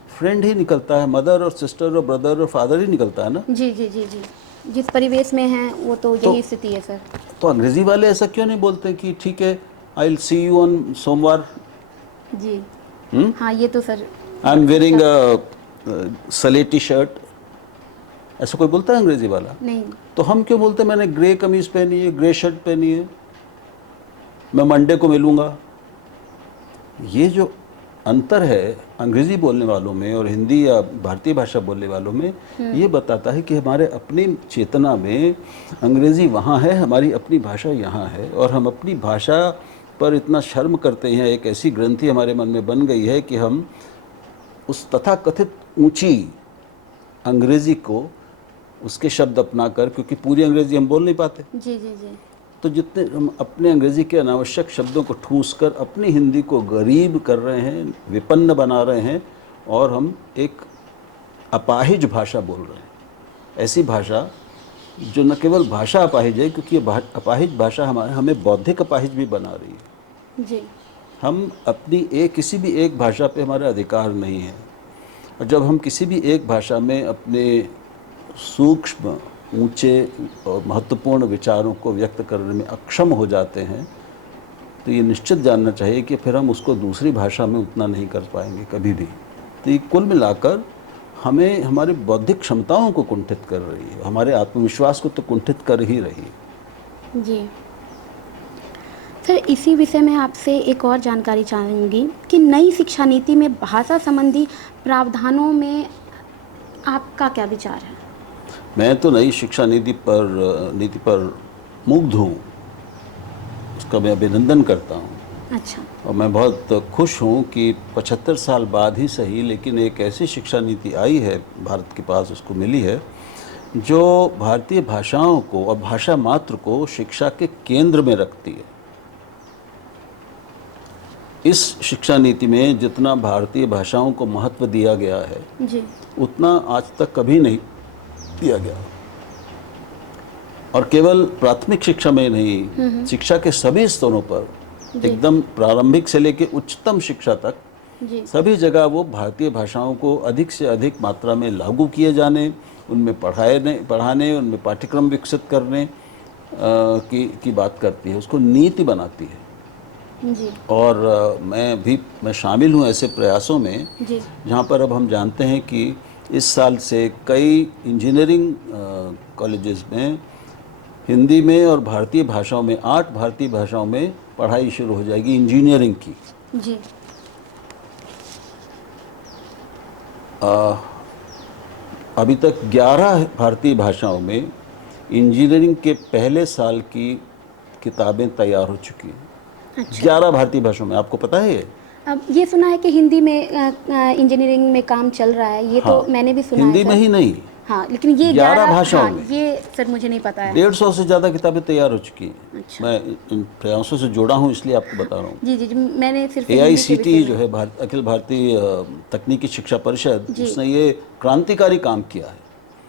फ्रेंड ही निकलता है, मदर और सिस्टर और ब्रदर और फादर ही निकलता है ना। जी जी जी जी, जिस परिवेश में हैं वो तो यही स्थिति है सर। तो अंग्रेजी वाले ऐसा क्यों नहीं बोलते कि ठीक है, I will see you on सोमवार? जी। हाँ, ये तो सर, आई एम वेयरिंग सलेटी शर्ट, ऐसा कोई बोलता है अंग्रेजी वाला? नहीं। तो हम क्यों बोलते हैं मैंने ग्रे कमीज पहनी है, ग्रे शर्ट पहनी है, मैं मंडे को मिलूंगा? ये जो अंतर है अंग्रेजी बोलने वालों में और हिंदी या भारतीय भाषा बोलने वालों में, ये बताता है कि हमारे अपनी चेतना में अंग्रेजी वहाँ है, हमारी अपनी भाषा यहाँ है, और हम अपनी भाषा पर इतना शर्म करते हैं। एक ऐसी ग्रंथि हमारे मन में बन गई है कि हम उस तथाकथित ऊंची अंग्रेजी को, उसके शब्द अपनाकर, क्योंकि पूरी अंग्रेजी हम बोल नहीं पाते, जी जी जी, तो जितने हम अपने अंग्रेजी के अनावश्यक शब्दों को ठूस कर अपनी हिंदी को गरीब कर रहे हैं, विपन्न बना रहे हैं, और हम एक अपाहिज भाषा बोल रहे हैं। ऐसी भाषा जो न केवल भाषा अपाहिज है, क्योंकि ये अपाहिज भाषा हमें बौद्धिक अपाहिज भी बना रही है। जी। हम अपनी किसी भी एक भाषा पे हमारा अधिकार नहीं है, और जब हम किसी भी एक भाषा में अपने सूक्ष्म, ऊंचे और महत्वपूर्ण विचारों को व्यक्त करने में अक्षम हो जाते हैं, तो ये निश्चित जानना चाहिए कि फिर हम उसको दूसरी भाषा में उतना नहीं कर पाएंगे कभी भी। तो ये कुल मिलाकर हमें हमारी बौद्धिक क्षमताओं को कुंठित कर रही है, हमारे आत्मविश्वास को तो कुंठित कर ही रही है। जी सर, इसी विषय में आपसे एक और जानकारी चाहूँगी कि नई शिक्षा नीति में भाषा संबंधी प्रावधानों में आपका क्या विचार है? मैं तो नई शिक्षा नीति पर मुग्ध हूँ, उसका मैं अभिनंदन करता हूँ। अच्छा। और मैं बहुत खुश हूँ कि 75 साल बाद ही सही, लेकिन एक ऐसी शिक्षा नीति आई है भारत के पास, उसको मिली है, जो भारतीय भाषाओं को और भाषा मात्र को शिक्षा के केंद्र में रखती है। इस शिक्षा नीति में जितना भारतीय भाषाओं को महत्व दिया गया है जी। उतना आज तक कभी नहीं दिया गया। और केवल प्राथमिक शिक्षा में नहीं, शिक्षा के सभी स्तरों पर, एकदम प्रारंभिक से लेकर उच्चतम शिक्षा तक, जी। सभी जगह वो भारतीय भाषाओं को अधिक से अधिक मात्रा में लागू किए जाने, उनमें पढ़ाने, उनमें पाठ्यक्रम विकसित करने की बात करती है, उसको नीति बनाती है। जी। और मैं शामिल हूँ ऐसे प्रयासों में जी। जहाँ पर अब हम जानते हैं कि इस साल से कई इंजीनियरिंग कॉलेजेस में हिंदी में और भारतीय भाषाओं में 8 भारतीय भाषाओं में पढ़ाई शुरू हो जाएगी इंजीनियरिंग की। जी। अभी तक 11 भारतीय भाषाओं में इंजीनियरिंग के पहले साल की किताबें तैयार हो चुकी हैं। अच्छा। 11 भारतीय भाषाओं में, आपको पता है ये? अब ये सुना है कि हिंदी में इंजीनियरिंग में काम चल रहा है, ये हाँ, तो मैंने भी सुना है हिंदी सर। में ही नहीं, हाँ, लेकिन ये 11 भाषाओं में, ये सर मुझे नहीं पता है। 150 से ज़्यादा किताबें तैयार हो चुकी हैं। अच्छा। मैं इन प्रयासों से जुड़ा हूँ इसलिए आपको बता रहा हूँ। जी जी जी, मैंने सिर्फ हिंदी के AICTE विषय जो है अखिल भारतीय तकनीकी शिक्षा परिषद, उसने ये क्रांतिकारी काम किया है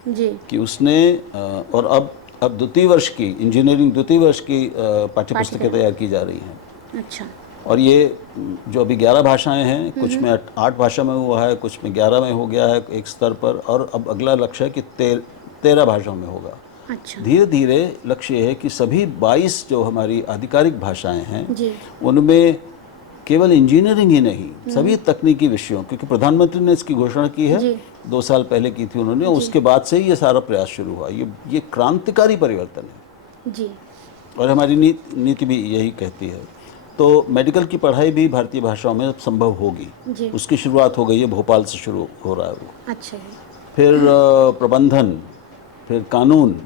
में। जी। कि उसने और अब द्वितीय वर्ष की इंजीनियरिंग द्वितीय वर्ष की पाठ्यपुस्तकें तैयार की जा रही हैं। अच्छा। और ये जो अभी 11 भाषाएं हैं, कुछ में 8 भाषा में हुआ है, कुछ में 11 में हो गया है एक स्तर पर, और अब अगला लक्ष्य है कि 13 भाषाओं में होगा। अच्छा। धीरे धीरे लक्ष्य ये है कि सभी 22 जो हमारी आधिकारिक भाषाएं हैं जी। उनमें केवल इंजीनियरिंग ही नहीं, सभी तकनीकी विषयों, क्योंकि प्रधानमंत्री ने इसकी घोषणा की है, जी। 2 साल पहले की थी उन्होंने, उसके बाद से ही ये सारा प्रयास शुरू हुआ। ये क्रांतिकारी परिवर्तन है। जी। और हमारी नीति भी यही कहती है। तो मेडिकल की पढ़ाई भी भारतीय भाषाओं में संभव होगी। जी। उसकी शुरुआत हो गई है, भोपाल से शुरू हो रहा है वो। अच्छा जी। फिर प्रबंधन, फिर कानून,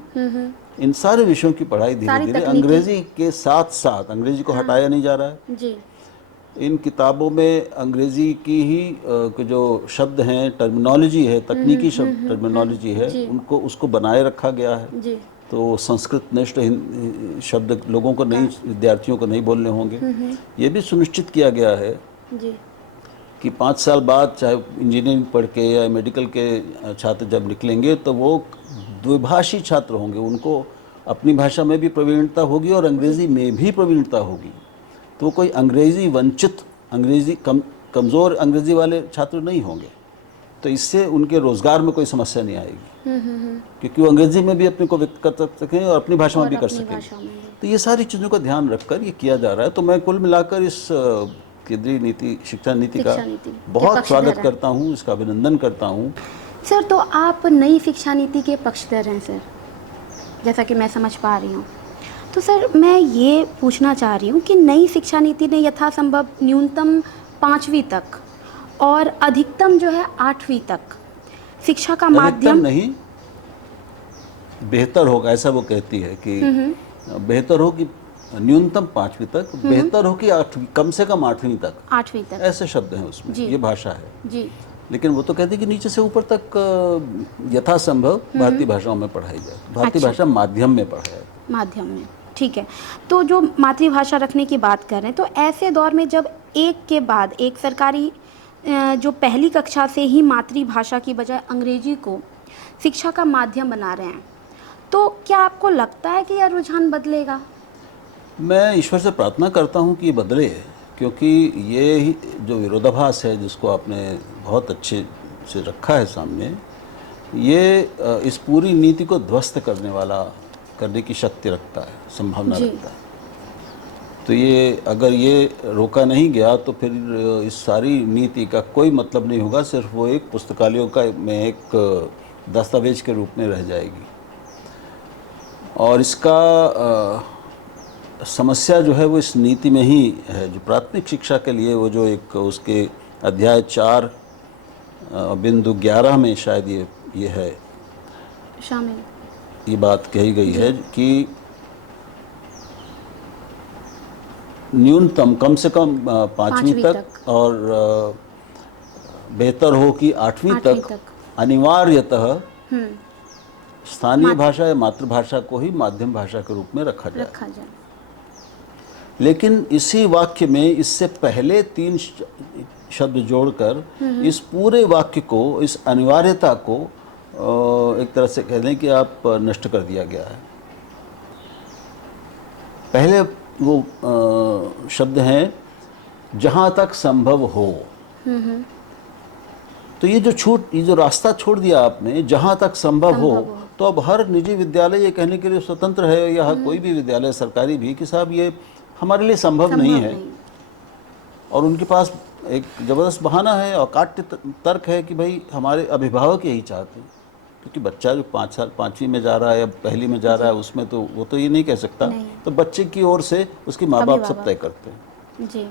इन सारे विषयों की पढ़ाई धीरे धीरे अंग्रेजी के साथ साथ, अंग्रेजी को हटाया नहीं जा रहा है। जी। इन किताबों में अंग्रेजी की ही जो शब्द हैं, टर्मिनोलॉजी है, तकनीकी शब्द टर्मिनोलॉजी है, उसको बनाए रखा गया है। जी। तो संस्कृत निष्ठ शब्द लोगों को नहीं, विद्यार्थियों को नहीं बोलने होंगे। ये भी सुनिश्चित किया गया है जी। कि 5 साल बाद चाहे इंजीनियरिंग पढ़ के या मेडिकल के छात्र जब निकलेंगे तो वो द्विभाषी छात्र होंगे, उनको अपनी भाषा में भी प्रवीणता होगी और अंग्रेज़ी में भी प्रवीणता होगी। तो कोई अंग्रेज़ी वंचित, कमज़ोर अंग्रेज़ी वाले छात्र नहीं होंगे। तो इससे उनके रोज़गार में कोई समस्या नहीं आएगी, क्योंकि वो अंग्रेज़ी में भी अपने को व्यक्त कर सकें और अपनी भाषा में भी कर सकें। तो ये सारी चीज़ों का ध्यान रखकर ये किया जा रहा है। तो मैं कुल मिलाकर इस केंद्रीय शिक्षा नीति का बहुत स्वागत करता हूँ, इसका अभिनंदन करता हूँ। सर, तो आप नई शिक्षा नीति के पक्षधर हैं सर, जैसा कि मैं समझ पा रही हूँ। तो सर मैं ये पूछना चाह रही हूँ कि नई शिक्षा नीति ने यथासंभव न्यूनतम 5वीं तक और अधिकतम जो है 8वीं तक शिक्षा का माध्यम नहीं, बेहतर होगा ऐसा वो कहती है कि बेहतर हो कि न्यूनतम 5वीं तक, बेहतर हो कि 8वीं, कम से कम 8वीं तक, ऐसे शब्द हैं उसमें। ये भाषा है जी। लेकिन वो तो कहती है कि नीचे से ऊपर तक यथासंभव भारतीय भाषाओं में पढ़ाई जाए, भारतीय भाषा माध्यम में पढ़ाए, माध्यम में। ठीक है, तो जो मातृभाषा रखने की बात कर रहे हैं, तो ऐसे दौर में जब एक के बाद एक सरकारी जो पहली कक्षा से ही मातृभाषा की बजाय अंग्रेजी को शिक्षा का माध्यम बना रहे हैं, तो क्या आपको लगता है कि यह रुझान बदलेगा? मैं ईश्वर से प्रार्थना करता हूँ कि ये बदले, क्योंकि ये ही जो विरोधाभास है जिसको आपने बहुत अच्छे से रखा है सामने, ये इस पूरी नीति को ध्वस्त करने की शक्ति रखता है, संभावना रखता है। तो ये अगर ये रोका नहीं गया तो फिर इस सारी नीति का कोई मतलब नहीं होगा, सिर्फ वो एक पुस्तकालयों में एक दस्तावेज के रूप में रह जाएगी। और इसका समस्या जो है वो इस नीति में ही है, जो प्राथमिक शिक्षा के लिए वो जो एक उसके अध्याय 4.11 में शायद ये है शामिल, ये बात कही गई है कि न्यूनतम कम से कम पाँचवीं पाँचवीं तक और बेहतर हो कि आठवीं तक अनिवार्यतः स्थानीय भाषा या मातृभाषा को ही माध्यम भाषा के रूप में रखा जाए। लेकिन इसी वाक्य में इससे पहले 3 शब्द जोड़कर इस पूरे वाक्य को, इस अनिवार्यता को एक तरह से कह दें कि आप नष्ट कर दिया गया है। पहले वो शब्द हैं जहाँ तक संभव हो। तो ये जो रास्ता छोड़ दिया आपने, जहाँ तक संभव हो, तो अब हर निजी विद्यालय ये कहने के लिए स्वतंत्र है, या कोई भी विद्यालय सरकारी भी, कि साहब ये हमारे लिए संभव नहीं है। और उनके पास एक ज़बरदस्त बहाना है और काट्य तर्क है कि भाई हमारे अभिभावक यही चाहते हैं, क्योंकि बच्चा जो 5 साल 5वीं में जा रहा है या पहली में जा रहा है, उसमें तो वो तो ये नहीं कह सकता, तो बच्चे की ओर से उसके माँ बाप सब तय करते हैं जी।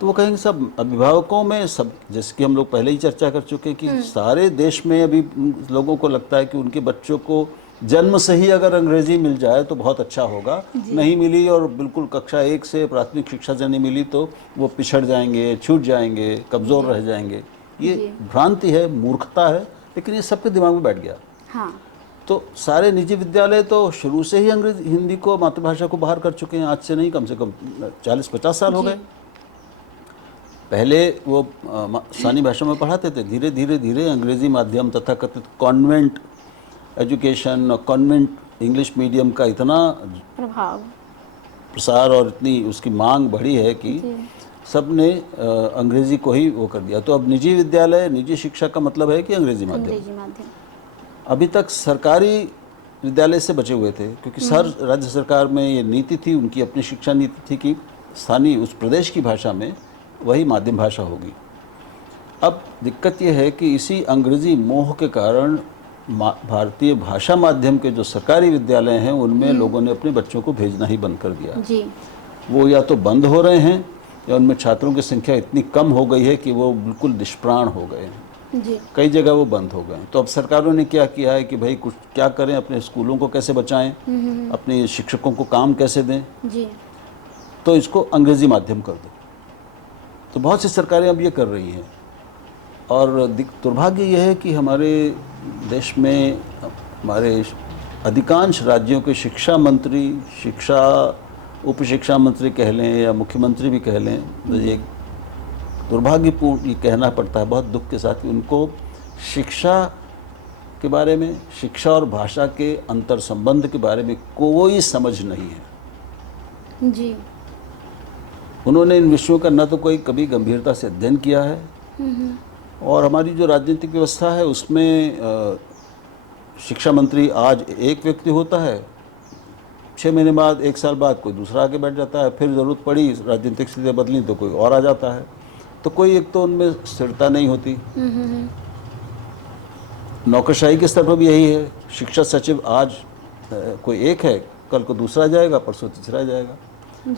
तो वो कहेंगे सब अभिभावकों में सब, जैसे कि हम लोग पहले ही चर्चा कर चुके कि सारे देश में अभी लोगों को लगता है कि उनके बच्चों को जन्म से ही अगर अंग्रेजी मिल जाए तो बहुत अच्छा होगा, नहीं मिली और बिल्कुल कक्षा 1 से प्राथमिक शिक्षा से नहीं मिली तो वो पिछड़ जाएंगे, छूट जाएंगे, कमज़ोर रह जाएंगे। ये भ्रांति है, मूर्खता है, लेकिन ये सबके दिमाग में बैठ गया। हाँ। तो सारे निजी विद्यालय तो शुरू से ही अंग्रेजी हिंदी को, मातृभाषा को बाहर कर चुके हैं। आज से नहीं, कम से कम 40-50 साल हो गए। पहले वो स्थानीय भाषा में पढ़ाते थे, धीरे धीरे धीरे अंग्रेजी माध्यम तथा कथित कॉन्वेंट एजुकेशन और कॉन्वेंट इंग्लिश मीडियम का इतना प्रसार और इतनी उसकी मांग बढ़ी है कि सब ने अंग्रेजी को ही वो कर दिया। तो अब निजी विद्यालय, निजी शिक्षा का मतलब है कि अंग्रेजी माध्यम। अभी तक सरकारी विद्यालय से बचे हुए थे, क्योंकि राज्य सरकार में ये नीति थी, उनकी अपनी शिक्षा नीति थी कि स्थानीय उस प्रदेश की भाषा में वही माध्यम भाषा होगी। अब दिक्कत ये है कि इसी अंग्रेजी मोह के कारण भारतीय भाषा माध्यम के जो सरकारी विद्यालय हैं उनमें लोगों ने अपने बच्चों को भेजना ही बंद कर दिया जी। वो या तो बंद हो रहे हैं या उनमें छात्रों की संख्या इतनी कम हो गई है कि वो बिल्कुल निष्प्राण हो गए हैं जी। कई जगह वो बंद हो गए। तो अब सरकारों ने क्या किया है कि भाई कुछ क्या करें, अपने स्कूलों को कैसे बचाएं, अपने शिक्षकों को काम कैसे दें जी। तो इसको अंग्रेजी माध्यम कर दो। तो बहुत सी सरकारें अब ये कर रही हैं। और दुर्भाग्य यह है कि हमारे देश में हमारे अधिकांश राज्यों के शिक्षा मंत्री, उप शिक्षा मंत्री कह लें या मुख्यमंत्री भी कह लें, तो ये दुर्भाग्यपूर्ण ये कहना पड़ता है बहुत दुख के साथ कि उनको शिक्षा के बारे में, शिक्षा और भाषा के अंतर संबंध के बारे में कोई समझ नहीं है जी। उन्होंने इन विषयों का न तो कोई कभी गंभीरता से अध्ययन किया है, और हमारी जो राजनीतिक व्यवस्था है उसमें शिक्षा मंत्री आज एक व्यक्ति होता है, 6 महीने बाद, 1 साल बाद कोई दूसरा आके बैठ जाता है, फिर ज़रूरत पड़ी राजनीतिक स्थितियाँ बदली तो कोई और आ जाता है। तो कोई एक तो उनमें स्थिरता नहीं होती। नौकरशाही के स्तर पर भी यही है। शिक्षा सचिव आज कोई एक है, कल को दूसरा जाएगा, परसों तीसरा जाएगा।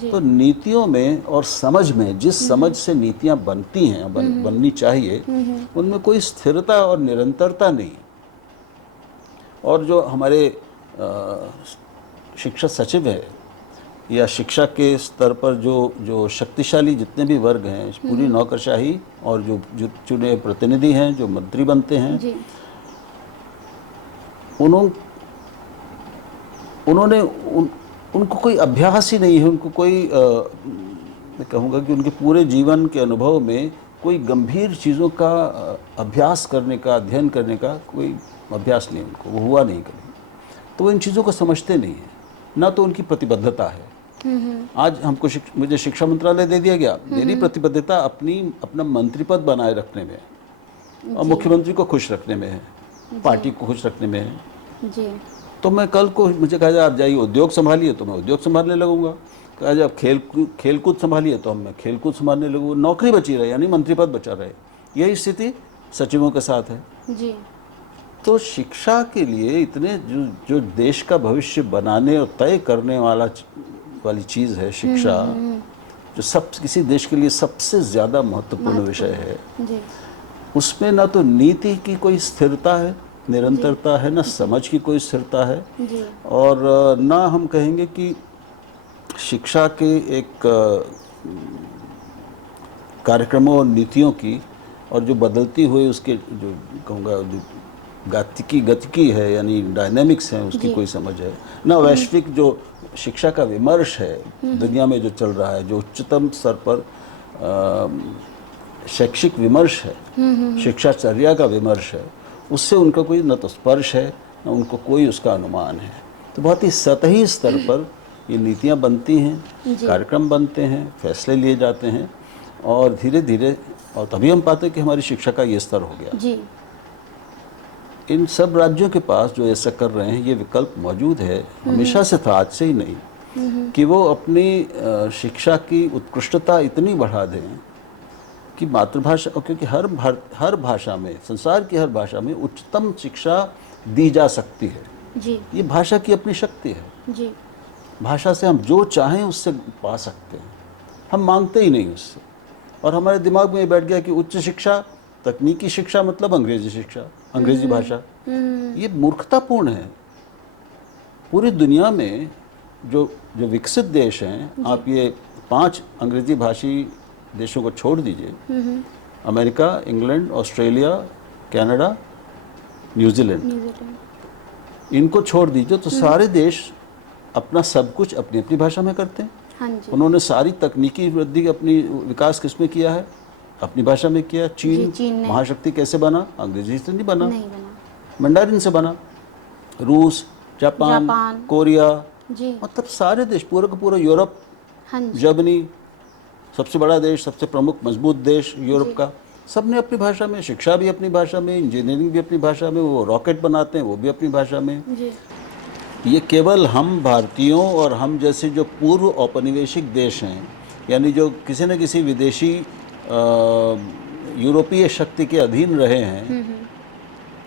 तो नीतियों में और समझ में, जिस समझ से नीतियां बनती हैं, बननी चाहिए, उनमें कोई स्थिरता और निरंतरता नहीं। और जो हमारे शिक्षा सचिव है या शिक्षा के स्तर पर जो शक्तिशाली जितने भी वर्ग हैं, पूरी नौकरशाही, और जो चुने प्रतिनिधि हैं, जो मंत्री बनते हैं, उन्होंने उनको कोई अभ्यास ही नहीं है। उनको कोई मैं कहूँगा कि उनके पूरे जीवन के अनुभव में कोई गंभीर चीज़ों का अभ्यास करने का, अध्ययन करने का कोई अभ्यास नहीं उनको, वो हुआ नहीं कभी। तो वो इन चीज़ों को समझते नहीं हैं, ना तो उनकी प्रतिबद्धता है। आज हमको मुझे शिक्षा मंत्रालय दे दिया गया, मेरी प्रतिबद्धता अपना मंत्री पद बनाए रखने में और मुख्यमंत्री को खुश रखने में है, पार्टी को खुश रखने में है जी। तो मैं कल को मुझे कहा जाए आप जाइए उद्योग संभालिए, तो मैं उद्योग संभालने लगूंगा। कहा जाए आप खेलकूद संभालिए, तो मैं खेलकूद संभालने लगूंगा। नौकरी बची रहे, यानी मंत्री पद बचा रहे। यही स्थिति सचिवों के साथ है जी। तो शिक्षा के लिए इतने जो देश का भविष्य बनाने और तय करने वाली चीज़ है शिक्षा, जो किसी देश के लिए सबसे ज़्यादा महत्वपूर्ण विषय है जी। उसमें ना तो नीति की कोई स्थिरता है, निरंतरता है, ना समझ की कोई स्थिरता है जी। और ना हम कहेंगे कि शिक्षा के एक कार्यक्रमों और नीतियों की, और जो बदलती हुई उसके जो कहूँगा जो गतिकी है, यानी डायनेमिक्स हैं, उसकी जी। कोई समझ है ना। वैश्विक जो शिक्षा का विमर्श है दुनिया में जो चल रहा है, जो उच्चतम स्तर पर शैक्षिक विमर्श है, शिक्षाचर्या का विमर्श है, उससे उनका कोई न तो स्पर्श है न उनको कोई उसका अनुमान है। तो बहुत ही सतही स्तर पर ये नीतियाँ बनती हैं, कार्यक्रम बनते हैं, फैसले लिए जाते हैं, और धीरे धीरे, और तभी हम पाते हैं कि हमारी शिक्षा का ये स्तर हो गया। जी। इन सब राज्यों के पास जो ऐसा कर रहे हैं, ये विकल्प मौजूद है, हमेशा से था, आज से ही नहीं, कि वो अपनी शिक्षा की उत्कृष्टता इतनी बढ़ा दें कि मातृभाषा, क्योंकि हर भाषा में, संसार की हर भाषा में उच्चतम शिक्षा दी जा सकती है। जी। ये भाषा की अपनी शक्ति है। जी। भाषा से हम जो चाहें उससे पा सकते हैं, हम मांगते ही नहीं उससे। और हमारे दिमाग में ये बैठ गया कि उच्च शिक्षा, तकनीकी शिक्षा मतलब अंग्रेजी शिक्षा, अंग्रेजी भाषा। ये मूर्खतापूर्ण है। पूरी दुनिया में जो विकसित देश हैं, आप ये 5 अंग्रेजी भाषी देशों को छोड़ दीजिए, America, England, Australia, Canada, New Zealand, इनको छोड़ दीजिए तो सारे देश अपना सब कुछ अपनी अपनी भाषा में करते हैं। हाँ जी। उन्होंने सारी तकनीकी वृद्धि, अपनी विकास किसमें किया है? अपनी भाषा में किया। चीन महाशक्ति कैसे बना? अंग्रेजी से नहीं बना, मंडारिन से बना। रूस, जापान, कोरिया, मतलब सारे देश, पूरा का पूरा यूरोप, जर्मनी, सबसे बड़ा देश, सबसे प्रमुख मजबूत देश यूरोप का, सब ने अपनी भाषा में, शिक्षा भी अपनी भाषा में, इंजीनियरिंग भी अपनी भाषा में, वो रॉकेट बनाते हैं वो भी अपनी भाषा में। ये केवल हम भारतीयों और हम जैसे जो पूर्व औपनिवेशिक देश हैं, यानी जो किसी न किसी विदेशी यूरोपीय शक्ति के अधीन रहे हैं,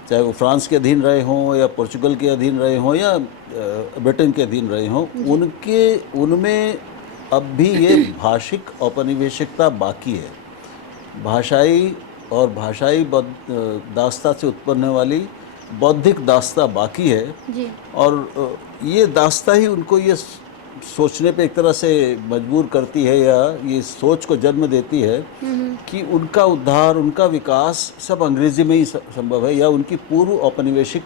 चाहे वो फ्रांस के अधीन रहे हों या पोर्चुगल के अधीन रहे हों या ब्रिटेन के अधीन रहे हों, उनमें अब भी ये भाषिक औपनिवेशिकता बाकी है। भाषाई और भाषाई दास्ता से उत्पन्न होने वाली बौद्धिक दास्ता बाकी है जी। और ये दास्ता ही उनको ये सोचने पे एक तरह से मजबूर करती है, या ये सोच को जन्म देती है कि उनका उद्धार, उनका विकास सब अंग्रेजी में ही संभव है, या उनकी पूर्व औपनिवेशिक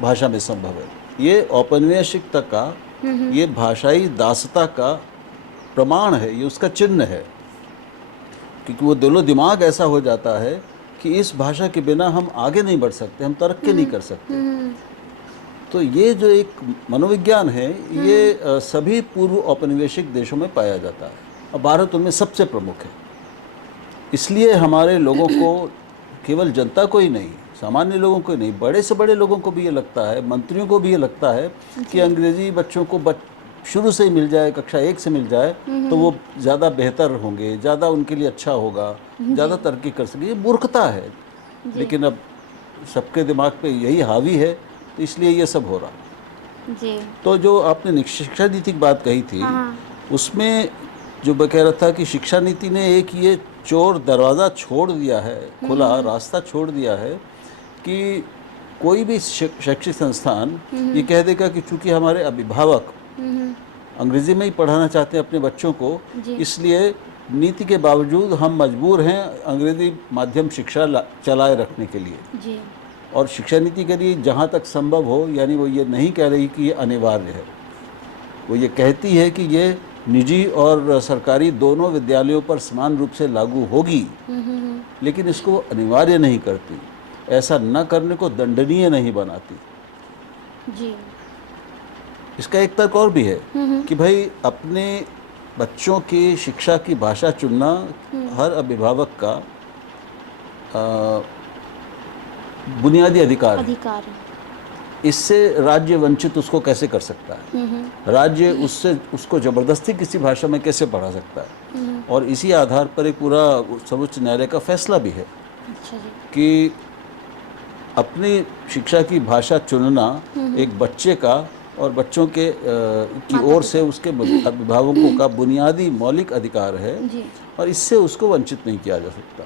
भाषा में संभव है। ये औपनिवेशिकता का, ये भाषाई दासता का प्रमाण है, ये उसका चिन्ह है, क्योंकि वो दिलो दिमाग ऐसा हो जाता है कि इस भाषा के बिना हम आगे नहीं बढ़ सकते, हम तरक्की नहीं कर सकते। तो ये जो एक मनोविज्ञान है, ये सभी पूर्व औपनिवेशिक देशों में पाया जाता है और भारत उनमें सबसे प्रमुख है। इसलिए हमारे लोगों को, केवल जनता को ही नहीं, सामान्य लोगों को ही नहीं, बड़े से बड़े लोगों को भी ये लगता है, मंत्रियों को भी ये लगता है कि अंग्रेजी बच्चों को शुरू से ही मिल जाए, कक्षा 1 से मिल जाए तो वो ज़्यादा बेहतर होंगे, ज़्यादा उनके लिए अच्छा होगा, ज़्यादा तरक्की कर सके। ये मूर्खता है, लेकिन अब सबके दिमाग पे यही हावी है, तो इसलिए ये सब हो रहा जी। तो जो आपने शिक्षा नीति की बात कही थी, उसमें जो मैं कह रहा था कि शिक्षा नीति ने एक ये चोर दरवाज़ा छोड़ दिया है, खुला रास्ता छोड़ दिया है कि कोई भी शैक्षिक संस्थान ये कह देगा कि चूंकि हमारे अभिभावक अंग्रेजी में ही पढ़ाना चाहते हैं अपने बच्चों को, इसलिए नीति के बावजूद हम मजबूर हैं अंग्रेजी माध्यम शिक्षा चलाए रखने के लिए जी। और शिक्षा नीति के लिए जहाँ तक संभव हो, यानी वो ये नहीं कह रही कि ये अनिवार्य है, वो ये कहती है कि ये निजी और सरकारी दोनों विद्यालयों पर समान रूप से लागू होगी, लेकिन इसको अनिवार्य नहीं करती, ऐसा न करने को दंडनीय नहीं बनाती जी। इसका एक तर्क और भी है कि भाई अपने बच्चों की शिक्षा की भाषा चुनना हर अभिभावक का बुनियादी अधिकार है। इससे राज्य वंचित उसको कैसे कर सकता है? राज्य उसको जबरदस्ती किसी भाषा में कैसे पढ़ा सकता है? और इसी आधार पर एक पूरा सर्वोच्च न्यायालय का फैसला भी है कि अपनी शिक्षा की भाषा चुनना एक बच्चे का और बच्चों के की ओर से उसके अभिभावकों का बुनियादी मौलिक अधिकार है और इससे उसको वंचित नहीं किया जा सकता।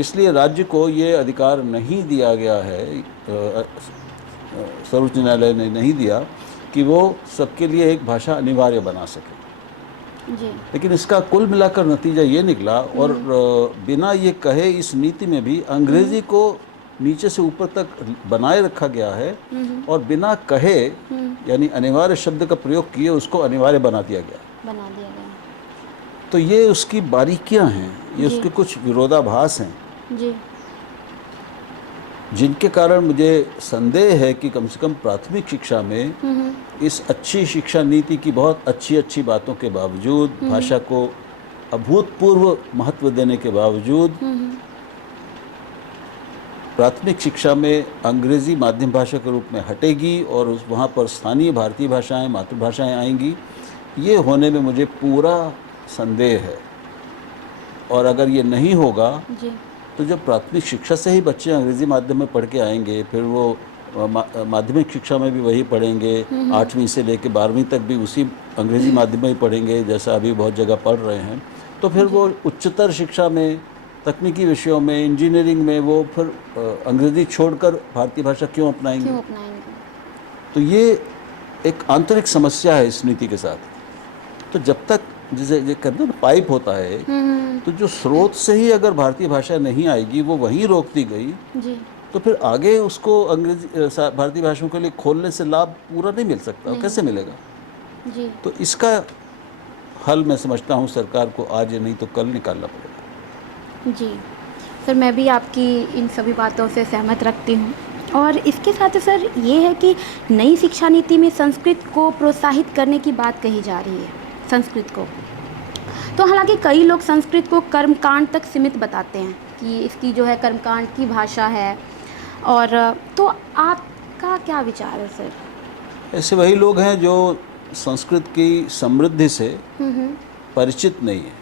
इसलिए राज्य को ये अधिकार नहीं दिया गया है, सर्वोच्च न्यायालय ने नहीं दिया कि वो सबके लिए एक भाषा अनिवार्य बना सके। जी। लेकिन इसका कुल मिलाकर नतीजा ये निकला, और बिना ये कहे इस नीति में भी अंग्रेजी को नीचे से ऊपर तक बनाए रखा गया है, और बिना कहे यानी अनिवार्य शब्द का प्रयोग किए उसको अनिवार्य बना दिया गया। तो ये उसकी बारीकियां हैं, ये जी। उसके कुछ विरोधाभास हैं, जी। जिनके कारण मुझे संदेह है कि कम से कम प्राथमिक शिक्षा में इस अच्छी शिक्षा नीति की बहुत अच्छी अच्छी बातों के बावजूद, भाषा को अभूतपूर्व महत्व देने के बावजूद, प्राथमिक शिक्षा में अंग्रेजी माध्यम भाषा के रूप में हटेगी और उस वहाँ पर स्थानीय भारतीय भाषाएं, मातृभाषाएं आएंगी। ये होने में मुझे पूरा संदेह है। और अगर ये नहीं होगा जी। तो जब प्राथमिक शिक्षा से ही बच्चे अंग्रेजी माध्यम में पढ़ के आएंगे, फिर वो माध्यमिक शिक्षा में भी वही पढ़ेंगे, 8वीं से लेकर 12वीं तक भी उसी अंग्रेजी माध्यम में ही पढ़ेंगे जैसा अभी बहुत जगह पढ़ रहे हैं, तो फिर वो उच्चतर शिक्षा में, तकनीकी विषयों में, इंजीनियरिंग में वो फिर अंग्रेजी छोड़कर भारतीय भाषा क्यों अपनाएंगे? तो ये एक आंतरिक समस्या है इस नीति के साथ। तो जब तक जैसे ये कहते हैं पाइप होता है, तो जो स्रोत से ही अगर भारतीय भाषा नहीं आएगी, वो वहीं रोक दी गई जी। तो फिर आगे उसको अंग्रेजी भारतीय भाषाओं के लिए खोलने से लाभ पूरा नहीं मिल सकता। कैसे मिलेगा जी। तो इसका हल मैं समझता हूँ सरकार को आज नहीं तो कल निकालना पड़ेगा। जी सर, मैं भी आपकी इन सभी बातों से सहमत रखती हूँ। और इसके साथ सर ये है कि नई शिक्षा नीति में संस्कृत को प्रोत्साहित करने की बात कही जा रही है, संस्कृत को। तो हालांकि कई लोग संस्कृत को कर्मकांड तक सीमित बताते हैं कि इसकी जो है कर्मकांड की भाषा है, और तो आपका क्या विचार है सर? ऐसे वही लोग हैं जो संस्कृत की समृद्धि से परिचित नहीं है।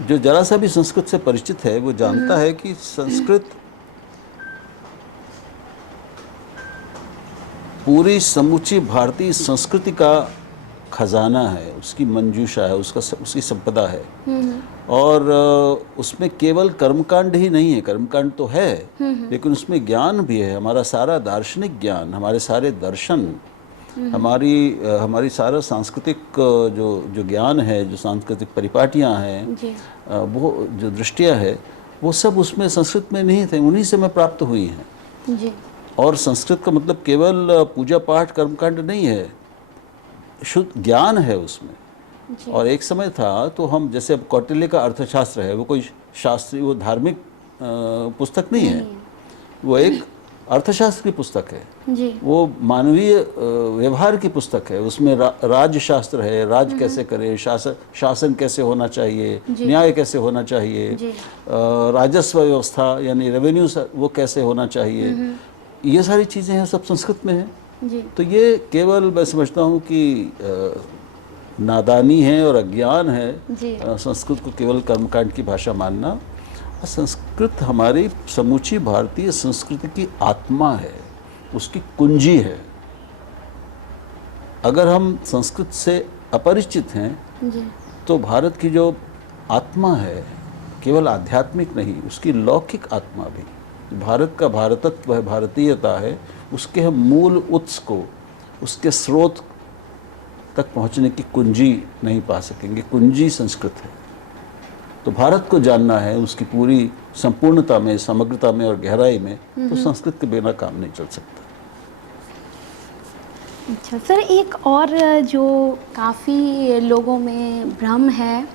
जो जरा सा भी संस्कृत से परिचित है वो जानता है कि संस्कृत पूरी समूची भारतीय संस्कृति का खजाना है, उसकी मंजूषा है, उसकी संपदा है। और उसमें केवल कर्मकांड ही नहीं है, कर्मकांड तो है, लेकिन उसमें ज्ञान भी है। हमारा सारा दार्शनिक ज्ञान, हमारे सारे दर्शन, हमारी सारा सांस्कृतिक जो ज्ञान है, जो सांस्कृतिक परिपाटियां हैं, वो जो दृष्टियां है, वो सब उसमें संस्कृत में नहीं थे, उन्हीं से में प्राप्त हुई हैं जी। और संस्कृत का मतलब केवल पूजा पाठ कर्मकांड नहीं है, शुद्ध ज्ञान है उसमें। और एक समय था तो हम जैसे अब कौटिल्य का अर्थशास्त्र है, वो कोई शास्त्रीय, वो धार्मिक पुस्तक नहीं है, वो एक अर्थशास्त्र की पुस्तक है जी। वो मानवीय व्यवहार की पुस्तक है। उसमें राज्यशास्त्र है, राज कैसे करे, शासन कैसे होना चाहिए, न्याय कैसे होना चाहिए, राजस्व व्यवस्था यानी रेवेन्यू वो कैसे होना चाहिए, ये सारी चीज़ें हैं, सब संस्कृत में हैं जी। तो ये केवल मैं समझता हूँ कि नादानी है और अज्ञान है संस्कृत को केवल कर्मकांड की भाषा मानना। संस्कृत हमारी समूची भारतीय संस्कृति की आत्मा है, उसकी कुंजी है। अगर हम संस्कृत से अपरिचित हैं जी। तो भारत की जो आत्मा है, केवल आध्यात्मिक नहीं, उसकी लौकिक आत्मा भी, भारत का भारतत्व है, भारतीयता है, उसके हम मूल उत्स को, उसके स्रोत तक पहुंचने की कुंजी नहीं पा सकेंगे। कुंजी संस्कृत है। तो भारत को जानना है उसकी पूरी संपूर्णता में, समग्रता में और गहराई में, तो संस्कृत के बिना काम नहीं चल सकता। अच्छा सर, एक और जो काफ़ी लोगों में भ्रम है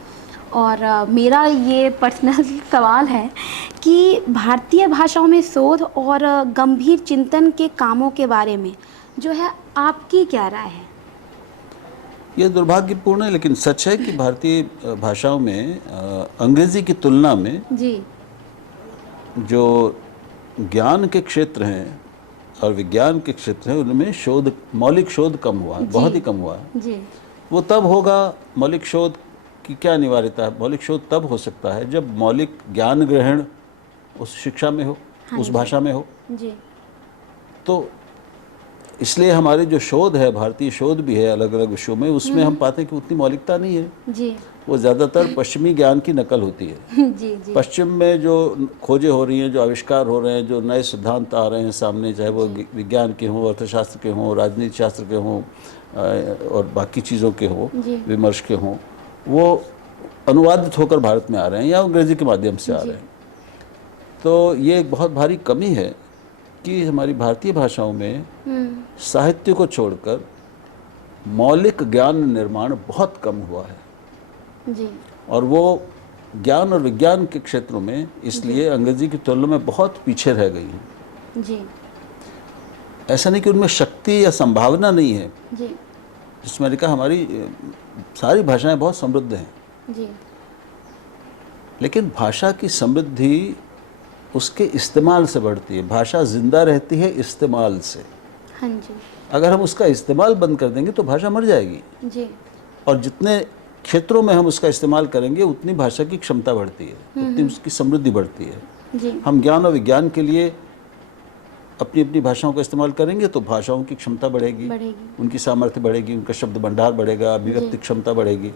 और मेरा ये पर्सनल सवाल है कि भारतीय भाषाओं में शोध और गंभीर चिंतन के कामों के बारे में जो है आपकी क्या राय है? ये दुर्भाग्यपूर्ण है, लेकिन सच है कि भारतीय भाषाओं में अंग्रेजी की तुलना में जी जो ज्ञान के क्षेत्र हैं और विज्ञान के क्षेत्र हैं, उनमें शोध, मौलिक शोध कम हुआ है, बहुत ही कम हुआ है जी। वो तब होगा, मौलिक शोध की क्या अनिवार्यता है? मौलिक शोध तब हो सकता है जब मौलिक ज्ञान ग्रहण उस शिक्षा में हो, उस भाषा में हो जी। तो इसलिए हमारे जो शोध है, भारतीय शोध भी है अलग अलग विषयों में, उसमें हम पाते हैं कि उतनी मौलिकता नहीं है जी। वो ज़्यादातर पश्चिमी ज्ञान की नकल होती है जी, जी। पश्चिम में जो खोजें हो रही हैं, जो आविष्कार हो रहे हैं, जो नए सिद्धांत आ रहे हैं सामने, चाहे वो विज्ञान के हों, अर्थशास्त्र के हों, राजनीति शास्त्र के हों, और बाकी चीज़ों के हों, जी। विमर्श के हों, वो अनुवादित होकर भारत में आ रहे हैं या अंग्रेजी के माध्यम से आ जी। रहे हैं। तो ये एक बहुत भारी कमी है कि हमारी भारतीय भाषाओं में साहित्य को छोड़कर मौलिक ज्ञान निर्माण बहुत कम हुआ है, जी। और वो ज्ञान और विज्ञान के क्षेत्रों में इसलिए अंग्रेजी की तुलना में बहुत पीछे रह गई हैं। जी। ऐसा नहीं कि उनमें शक्ति या संभावना नहीं है। जी। जिसमें मैंने कहा हमारी सारी भाषाएं बहुत समृद्ध हैं, जी। लेकिन भाषा की समृद्धि उसके इस्तेमाल से बढ़ती है। भाषा जिंदा रहती है इस्तेमाल से। हाँ जी। अगर हम उसका इस्तेमाल बंद कर देंगे तो भाषा मर जाएगी, जी। और जितने क्षेत्रों में हम उसका इस्तेमाल करेंगे उतनी भाषा की क्षमता बढ़ती है, उतनी उसकी समृद्धि बढ़ती है। जी। हम ज्ञान और विज्ञान के लिए अपनी अपनी भाषाओं का इस्तेमाल करेंगे तो भाषाओं की क्षमता बढ़ेगी, उनकी सामर्थ्य बढ़ेगी, उनका शब्द भंडार बढ़ेगा, अभिव्यक्ति क्षमता बढ़ेगी।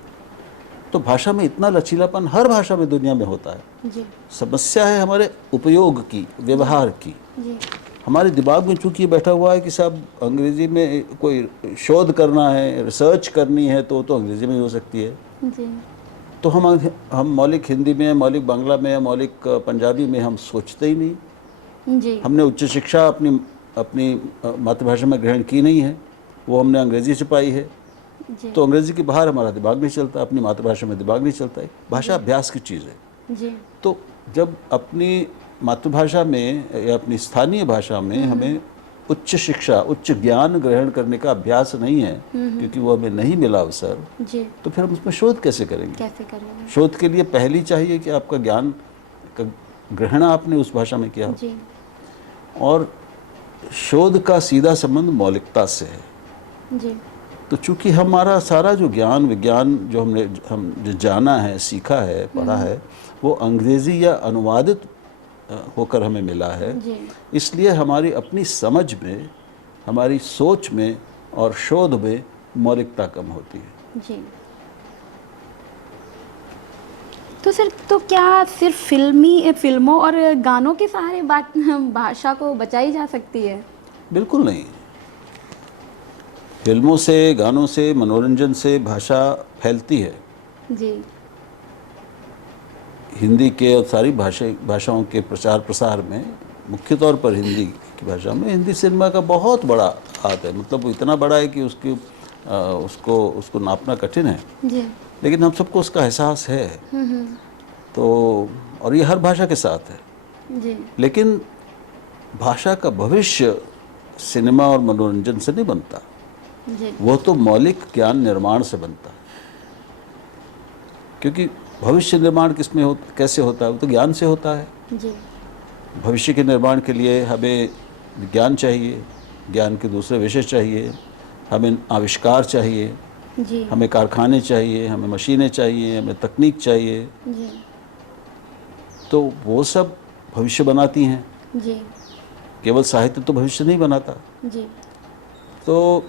तो भाषा में इतना लचीलापन हर भाषा में दुनिया में होता है। जी। समस्या है हमारे उपयोग की, व्यवहार की। जी। हमारे दिमाग में चूंकि ये बैठा हुआ है कि साहब अंग्रेजी में कोई शोध करना है, रिसर्च करनी है तो अंग्रेजी में ही हो सकती है। जी। तो हम मौलिक हिंदी में, मौलिक बांग्ला में, मौलिक पंजाबी में हम सोचते ही नहीं। जी। हमने उच्च शिक्षा अपनी मातृभाषा में ग्रहण की नहीं है, वो हमने अंग्रेजी से पाई है। जी। तो अंग्रेजी के बाहर हमारा दिमाग नहीं चलता, अपनी मातृभाषा में दिमाग नहीं चलता है। भाषा अभ्यास की चीज़ है। जी। तो जब अपनी मातृभाषा में या अपनी स्थानीय भाषा में हमें उच्च शिक्षा, उच्च ज्ञान ग्रहण करने का अभ्यास नहीं है, क्योंकि वो हमें नहीं मिला अवसर, जी। तो फिर हम उसमें शोध कैसे करेंगे? कैसे करेंगे? शोध के लिए पहली चाहिए कि आपका ज्ञान का ग्रहण आपने उस भाषा में किया। जी। और शोध का सीधा संबंध मौलिकता से है। जी। तो चूंकि हमारा सारा जो ज्ञान विज्ञान जो हम जो जाना है, सीखा है, पढ़ा है, वो अंग्रेजी या अनुवादित होकर हमें मिला है। जी। इसलिए हमारी अपनी समझ में, हमारी सोच में और शोध में मौलिकता कम होती है। जी। तो सर, तो क्या सिर्फ फिल्मों और गानों के सहारे भाषा को बचाई जा सकती है? बिल्कुल नहीं। फिल्मों से, गानों से, मनोरंजन से भाषा फैलती है। जी। हिंदी के और सारी भाषाओं के प्रचार प्रसार में, मुख्य तौर पर हिंदी की भाषा में, हिंदी सिनेमा का बहुत बड़ा हाथ है। मतलब वो इतना बड़ा है कि उसको नापना कठिन है। जी। लेकिन हम सबको उसका एहसास है। तो और ये हर भाषा के साथ है। जी। लेकिन भाषा का भविष्य सिनेमा और मनोरंजन से नहीं बनता, जी। वो तो मौलिक ज्ञान निर्माण से बनता है। क्योंकि भविष्य निर्माण कैसे होता है? वो तो ज्ञान से होता है। जी। भविष्य के निर्माण के लिए हमें विज्ञान चाहिए, ज्ञान के दूसरे विषय चाहिए, हमें आविष्कार चाहिए, जी। हमें कारखाने चाहिए, हमें मशीनें चाहिए, हमें तकनीक चाहिए। जी। तो वो सब भविष्य बनाती हैं। जी। केवल साहित्य तो भविष्य नहीं बनाता। जी। तो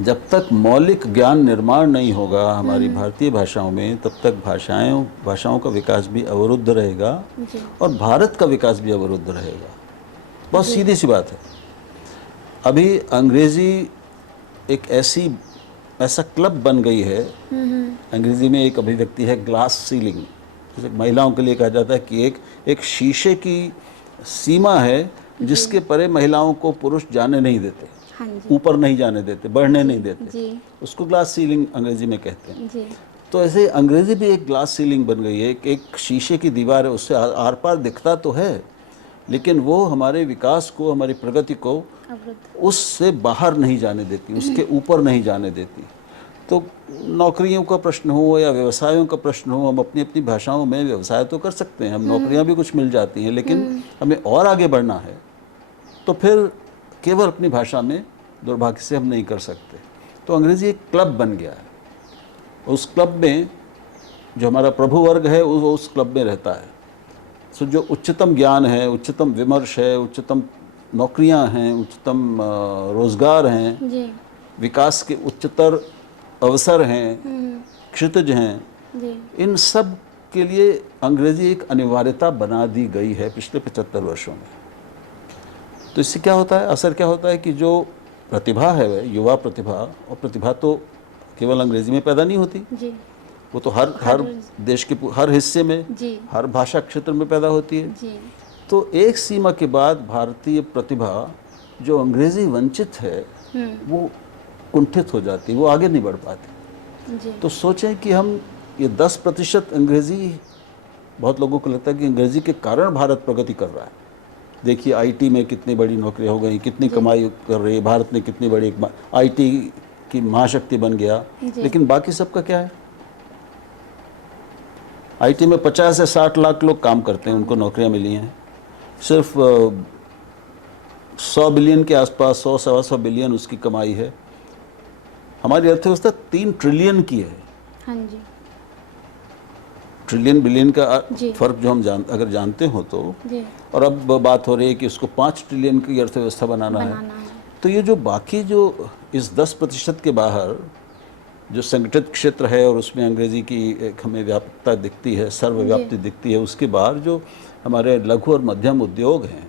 जब तक मौलिक ज्ञान निर्माण नहीं होगा हमारी भारतीय भाषाओं में, तब तक भाषाओं का विकास भी अवरुद्ध रहेगा, जी। और भारत का विकास भी अवरुद्ध रहेगा। बहुत सीधी सी बात है। अभी अंग्रेजी एक ऐसा क्लब बन गई है। अंग्रेजी में एक अभिव्यक्ति है ग्लास सीलिंग, जैसे महिलाओं के लिए कहा जाता है कि एक शीशे की सीमा है जिसके परे महिलाओं को पुरुष जाने नहीं देते, हाँ जी। ऊपर नहीं जाने देते, बढ़ने नहीं देते। जी। उसको ग्लास सीलिंग अंग्रेजी में कहते हैं। जी। तो ऐसे अंग्रेजी भी एक ग्लास सीलिंग बन गई है। एक शीशे की दीवार है, उससे आर पार दिखता तो है, लेकिन वो हमारे विकास को, हमारी प्रगति को उससे बाहर नहीं जाने देती, उसके ऊपर नहीं जाने देती। तो नौकरियों का प्रश्न हो या व्यवसायों का प्रश्न हो, हम अपनी अपनी भाषाओं में व्यवसाय तो कर सकते हैं, हम नौकरियां भी कुछ मिल जाती हैं, लेकिन हमें और आगे बढ़ना है तो फिर केवल अपनी भाषा में दुर्भाग्य से हम नहीं कर सकते। तो अंग्रेजी एक क्लब बन गया है। उस क्लब में जो हमारा प्रभु वर्ग है वो उस क्लब में रहता है। सो जो उच्चतम ज्ञान है, उच्चतम विमर्श है, उच्चतम नौकरियां हैं, उच्चतम रोजगार हैं, जी। विकास के उच्चतर अवसर हैं, क्षितिज हैं, जी। इन सब के लिए अंग्रेजी एक अनिवार्यता बना दी गई है पिछले 75 वर्षों में। तो इससे क्या होता है, असर क्या होता है कि जो प्रतिभा है वह युवा प्रतिभा, और प्रतिभा तो केवल अंग्रेजी में पैदा नहीं होती, जी वो तो हर देश के हर हिस्से में, जी हर भाषा क्षेत्र में पैदा होती है। जी तो एक सीमा के बाद भारतीय प्रतिभा जो अंग्रेजी वंचित है वो कुंठित हो जाती, वो आगे नहीं बढ़ पाती। जी तो सोचें कि हम ये 10% अंग्रेजी, बहुत लोगों को लगता है कि अंग्रेजी के कारण भारत प्रगति कर रहा है। देखिए आईटी में कितनी बड़ी नौकरियां हो गई, कितनी कमाई कर रही है भारत ने, कितनी बड़ी आईटी की महाशक्ति बन गया। लेकिन बाकी सबका क्या है? आईटी में 50 से 60 लाख लोग काम करते हैं, उनको नौकरियां मिली हैं। सिर्फ 100 बिलियन के आसपास, 100-125 बिलियन उसकी कमाई है। हमारी अर्थव्यवस्था 3 ट्रिलियन की है। हाँ जी ट्रिलियन बिलियन का जी। फर्क जो हम अगर जानते हो तो, जी और अब बात हो रही है कि उसको 5 ट्रिलियन की अर्थव्यवस्था बनाना है। तो ये जो बाकी जो इस 10% के बाहर जो संगठित क्षेत्र है और उसमें अंग्रेजी की एक हमें व्यापकता दिखती है, सर्वव्याप्ति दिखती है, उसके बाहर जो हमारे लघु और मध्यम उद्योग हैं,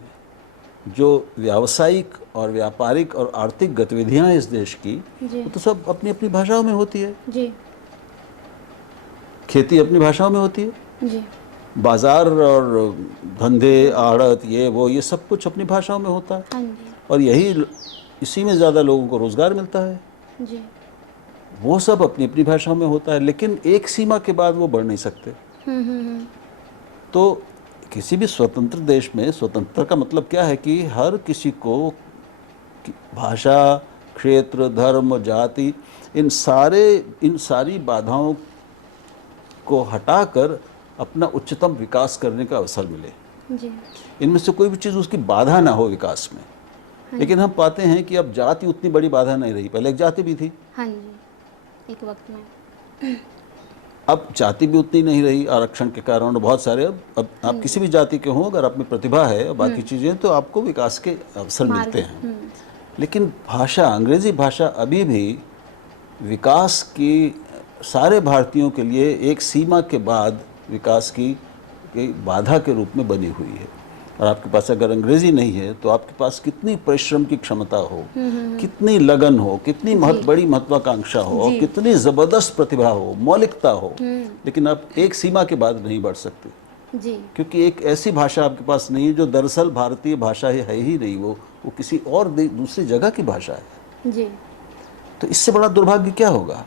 जो व्यावसायिक और व्यापारिक और आर्थिक गतिविधियां हैं इस देश की, वो तो सब अपनी अपनी भाषाओं में होती है। जी खेती अपनी भाषाओं में होती है, जी बाजार और धंधे, आड़त, ये सब कुछ अपनी भाषाओं में होता है। हाँ जी और इसी में ज़्यादा लोगों को रोज़गार मिलता है। जी वो सब अपनी अपनी भाषाओं में होता है, लेकिन एक सीमा के बाद वो बढ़ नहीं सकते। तो किसी भी स्वतंत्र देश में स्वतंत्रता का मतलब क्या है कि हर किसी को भाषा, क्षेत्र, धर्म, जाति, इन सारी बाधाओं को हटाकर अपना उच्चतम विकास करने का अवसर मिले। जी इनमें से कोई भी चीज़ उसकी बाधा ना हो विकास में। लेकिन हम पाते हैं कि अब जाति उतनी बड़ी बाधा नहीं रही, पहले एक जाति भी थी। हाँ जी एक वक्त में। अब जाति भी उतनी नहीं रही आरक्षण के कारण, बहुत सारे अब आप किसी भी जाति के हों, अगर आप में प्रतिभा है और बाकी चीज़ें, तो आपको विकास के अवसर मिलते हैं। लेकिन भाषा, अंग्रेजी भाषा अभी भी विकास की सारे भारतीयों के लिए एक सीमा के बाद विकास की बाधा के रूप में बनी हुई है। और आपके पास अगर अंग्रेजी नहीं है तो आपके पास कितनी परिश्रम की क्षमता हो, कितनी लगन हो, कितनी बड़ी महत्वाकांक्षा हो, और कितनी ज़बरदस्त प्रतिभा हो, मौलिकता हो, लेकिन आप एक सीमा के बाद नहीं बढ़ सकते। जी क्योंकि एक ऐसी भाषा आपके पास नहीं है जो दरअसल भारतीय भाषा है ही नहीं, वो किसी और दूसरी जगह की भाषा है। जी तो इससे बड़ा दुर्भाग्य क्या होगा?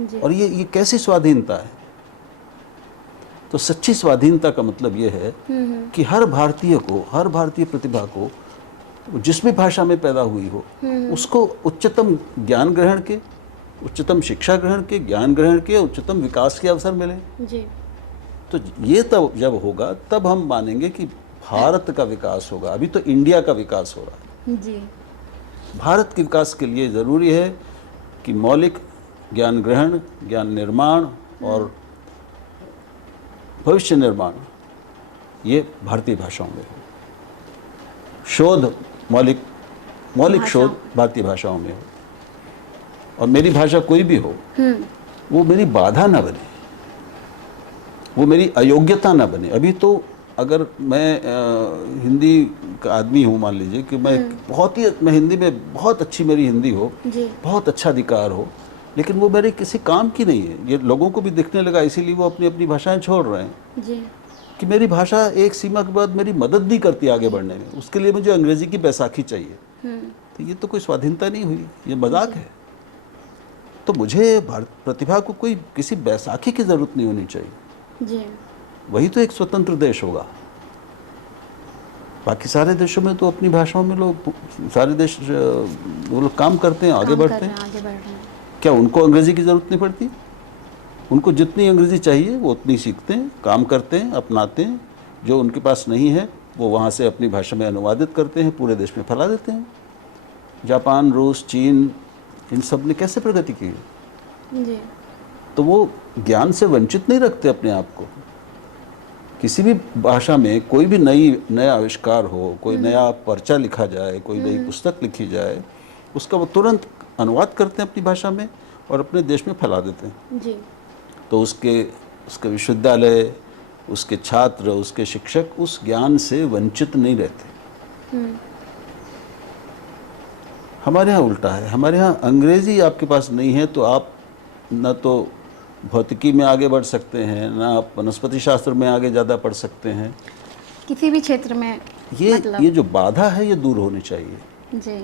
जी और ये कैसी स्वाधीनता है? तो सच्ची स्वाधीनता का मतलब ये है कि हर भारतीय को, हर भारतीय प्रतिभा को, जिस भी भाषा में पैदा हुई हो, उसको उच्चतम ज्ञान ग्रहण के, उच्चतम शिक्षा ग्रहण के, ज्ञान ग्रहण के, उच्चतम विकास के अवसर मिले। जी तो ये तब जब होगा तब हम मानेंगे कि भारत का विकास होगा। अभी तो इंडिया का विकास हो रहा है। जी भारत के विकास के लिए ज़रूरी है कि मौलिक ज्ञान ग्रहण, ज्ञान निर्माण और भविष्य निर्माण ये भारतीय भाषाओं में हो। शोध, मौलिक शोध भारतीय भाषाओं में हो। और मेरी भाषा कोई भी हो, वो मेरी बाधा ना बने, वो मेरी अयोग्यता ना बने। अभी तो अगर मैं हिंदी का आदमी हूँ, मान लीजिए कि मैं हिंदी में बहुत अच्छी मेरी हिंदी हो, बहुत अच्छा अधिकार हो, लेकिन वो मेरे किसी काम की नहीं है। ये लोगों को भी दिखने लगा, इसीलिए वो अपनी अपनी भाषाएं छोड़ रहे हैं। जी कि मेरी भाषा एक सीमा के बाद मेरी मदद नहीं करती आगे बढ़ने में, उसके लिए मुझे अंग्रेजी की बैसाखी चाहिए। तो ये तो कोई स्वाधीनता नहीं हुई, ये मजाक है। तो मुझे प्रतिभा को कोई किसी बैसाखी की जरूरत नहीं होनी चाहिए। जी वही तो एक स्वतंत्र देश होगा। बाकी सारे देशों में तो अपनी भाषाओं में लोग, सारे देश वो लोग काम करते हैं, आगे बढ़ते हैं। क्या उनको अंग्रेजी की ज़रूरत नहीं पड़ती? उनको जितनी अंग्रेजी चाहिए वो उतनी सीखते हैं, काम करते हैं, अपनाते हैं। जो उनके पास नहीं है वो वहाँ से अपनी भाषा में अनुवादित करते हैं, पूरे देश में फैला देते हैं। जापान, रूस, चीन, इन सब ने कैसे प्रगति की? जी तो वो ज्ञान से वंचित नहीं रखते अपने आप को। किसी भी भाषा में कोई भी नया आविष्कार हो, कोई नया पर्चा लिखा जाए, कोई नई पुस्तक लिखी जाए, उसका वो तुरंत अनुवाद करते हैं अपनी भाषा में और अपने देश में फैला देते हैं। जी तो उसके विश्वविद्यालय, उसके छात्र, उसके शिक्षक उस ज्ञान से वंचित नहीं रहते। हमारे यहाँ उल्टा है। हमारे यहाँ अंग्रेज़ी आपके पास नहीं है तो आप न तो भौतिकी में आगे बढ़ सकते हैं, ना आप वनस्पति शास्त्र में आगे ज़्यादा पढ़ सकते हैं। किसी भी क्षेत्र में ये जो बाधा है ये दूर होनी चाहिए। जी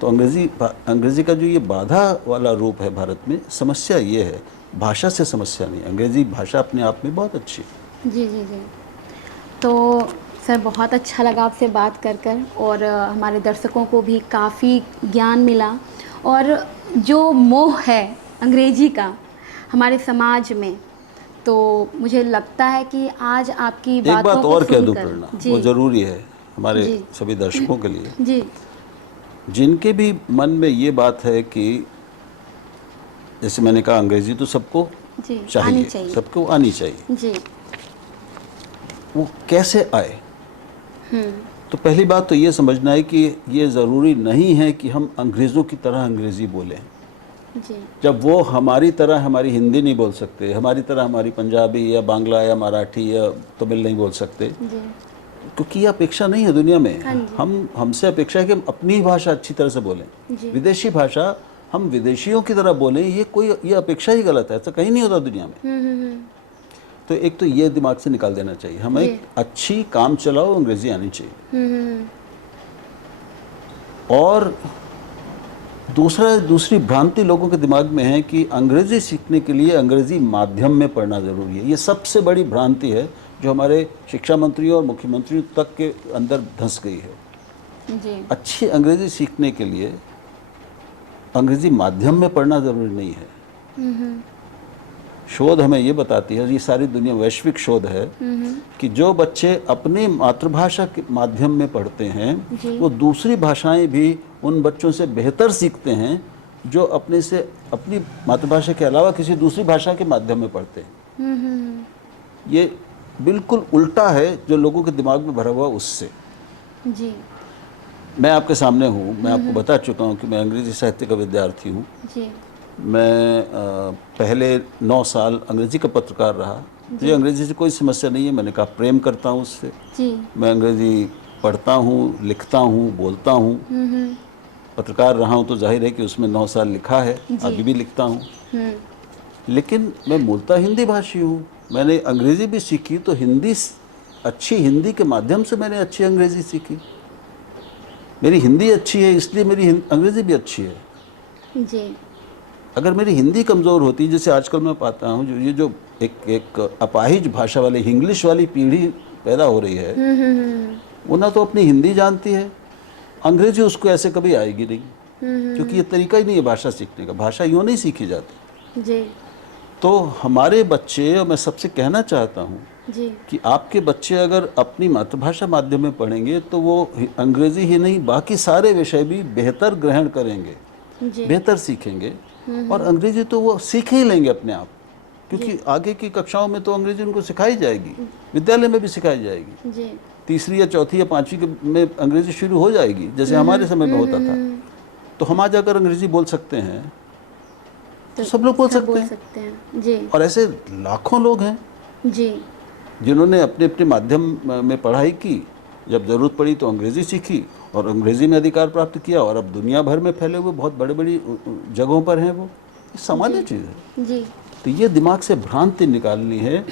तो अंग्रेज़ी का जो ये बाधा वाला रूप है भारत में, समस्या ये है, भाषा से समस्या नहीं। अंग्रेज़ी भाषा अपने आप में बहुत अच्छी है। जी जी जी। तो सर बहुत अच्छा लगा आपसे बात कर और हमारे दर्शकों को भी काफ़ी ज्ञान मिला। और जो मोह है अंग्रेजी का हमारे समाज में, तो मुझे लगता है कि आज आपकी एक बातों बात को और कह दूं सुनकर प्रेरणा, वो ज़रूरी है हमारे जी। सभी दर्शकों के लिए, जी जिनके भी मन में ये बात है कि जैसे मैंने कहा अंग्रेज़ी तो सबको जी आनी चाहिए, चाहिए। सबको आनी चाहिए। जी वो कैसे आए? तो पहली बात तो ये समझना है कि ये ज़रूरी नहीं है कि हम अंग्रेज़ों की तरह अंग्रेज़ी बोलें। जी जब वो हमारी तरह हमारी हिंदी नहीं बोल सकते, हमारी तरह हमारी पंजाबी या बांग्ला या मराठी या तमिल नहीं बोल सकते, जी क्योंकि ये अपेक्षा नहीं है दुनिया में। हाँ जी। हमसे अपेक्षा है कि हम अपनी ही भाषा अच्छी तरह से बोलें। जी विदेशी भाषा हम विदेशियों की तरह बोलें, ये अपेक्षा ही गलत है। ऐसा कहीं नहीं होता दुनिया में। हम्म। तो एक तो ये दिमाग से निकाल देना चाहिए, हमें जी। एक अच्छी काम चलाओ अंग्रेजी आनी चाहिए। हम्म। और दूसरी भ्रांति लोगों के दिमाग में है कि अंग्रेजी सीखने के लिए अंग्रेजी माध्यम में पढ़ना ज़रूरी है। ये सबसे बड़ी भ्रांति है जो हमारे शिक्षा मंत्रियों और मुख्यमंत्रियों तक के अंदर धंस गई है। जी अच्छी अंग्रेजी सीखने के लिए अंग्रेजी माध्यम में पढ़ना ज़रूरी नहीं है। शोध हमें ये बताती है, ये सारी दुनिया वैश्विक शोध है, कि जो बच्चे अपनी मातृभाषा के माध्यम में पढ़ते हैं जी। वो दूसरी भाषाएं भी उन बच्चों से बेहतर सीखते हैं जो अपनी मातृभाषा के अलावा किसी दूसरी भाषा के माध्यम में पढ़ते हैं। ये बिल्कुल उल्टा है जो लोगों के दिमाग में भरा हुआ उससे। जी मैं आपके सामने हूँ, मैं आपको बता चुका हूँ कि मैं अंग्रेजी साहित्य का विद्यार्थी हूँ। जी मैं पहले 9 साल अंग्रेजी का पत्रकार रहा। मुझे अंग्रेजी से कोई समस्या नहीं है, मैंने कहा प्रेम करता हूँ उससे। जी मैं अंग्रेजी पढ़ता हूँ, लिखता हूँ, बोलता हूँ। पत्रकार रहा हूँ तो जाहिर है कि उसमें 9 साल लिखा है, अभी भी लिखता हूँ। लेकिन मैं मूलतः हिंदी भाषी हूँ। मैंने अंग्रेजी भी सीखी तो अच्छी हिंदी के माध्यम से मैंने अच्छी अंग्रेजी सीखी। मेरी हिंदी अच्छी है इसलिए मेरी अंग्रेजी भी अच्छी है। जी अगर मेरी हिंदी कमज़ोर होती, जैसे आजकल मैं पाता हूँ ये जो एक अपाहिज भाषा वाली इंग्लिश वाली पीढ़ी पैदा हो रही है, वो ना तो अपनी हिंदी जानती है, अंग्रेजी उसको ऐसे कभी आएगी नहीं, क्योंकि ये तरीका ही नहीं है भाषा सीखने का। भाषा यूँ नहीं सीखी जाती। जी तो हमारे बच्चे, और मैं सबसे कहना चाहता हूँ जी कि आपके बच्चे अगर अपनी मातृभाषा माध्यम में पढ़ेंगे तो वो अंग्रेजी ही नहीं बाकी सारे विषय भी बेहतर ग्रहण करेंगे, जी बेहतर सीखेंगे। और अंग्रेजी तो वो सीख ही लेंगे अपने आप, क्योंकि आगे की कक्षाओं में तो अंग्रेजी उनको सिखाई जाएगी, विद्यालय में भी सिखाई जाएगी। जी तीसरी या चौथी या पाँचवीं में अंग्रेजी शुरू हो जाएगी, जैसे हमारे समय में होता था। तो हम आज अगर अंग्रेजी बोल सकते हैं तो सब लोग बोल सकते हैं। जी और ऐसे लाखों लोग हैं जी जिन्होंने अपने अपने माध्यम में पढ़ाई की, जब ज़रूरत पड़ी तो अंग्रेज़ी सीखी और अंग्रेज़ी में अधिकार प्राप्त किया, और अब दुनिया भर में फैले हुए बहुत बड़ी बड़ी जगहों पर हैं। वो सामान्य चीज़ है। जी तो ये दिमाग से भ्रांति निकालनी है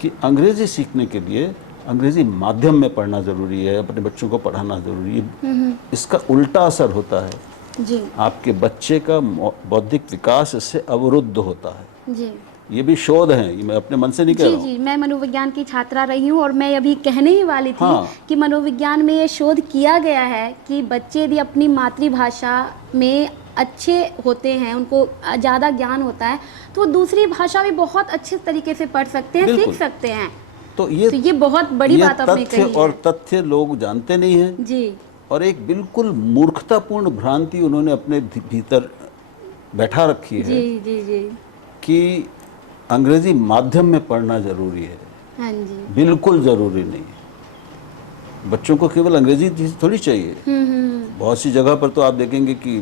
कि अंग्रेज़ी सीखने के लिए अंग्रेज़ी माध्यम में पढ़ना ज़रूरी है, अपने बच्चों को पढ़ाना ज़रूरी है। इसका उल्टा असर होता है, जी आपके बच्चे का बौद्धिक विकास इससे अवरुद्ध होता है। जी ये भी शोध है, ये मैं अपने मन से नहीं कह जी रहा हूँ। जी मैं मनोविज्ञान की छात्रा रही हूँ और मैं अभी कहने ही वाली थी कि मनोविज्ञान में ये शोध किया गया है कि बच्चे यदि अपनी मातृभाषा में अच्छे होते हैं, उनको ज़्यादा ज्ञान होता है, तो दूसरी भाषा भी बहुत अच्छे तरीके से पढ़ सकते हैं, सीख सकते हैं। तो ये बहुत बड़ी बात आपने कही है। और तथ्य लोग जानते नहीं हैं जी। और एक बिल्कुल मूर्खतापूर्ण भ्रांति उन्होंने अपने भीतर बैठा रखी है। जी जी जी कि अंग्रेजी माध्यम में पढ़ना ज़रूरी है। हाँ जी। बिल्कुल ज़रूरी नहीं है। बच्चों को केवल अंग्रेजी थोड़ी चाहिए। बहुत सी जगह पर तो आप देखेंगे कि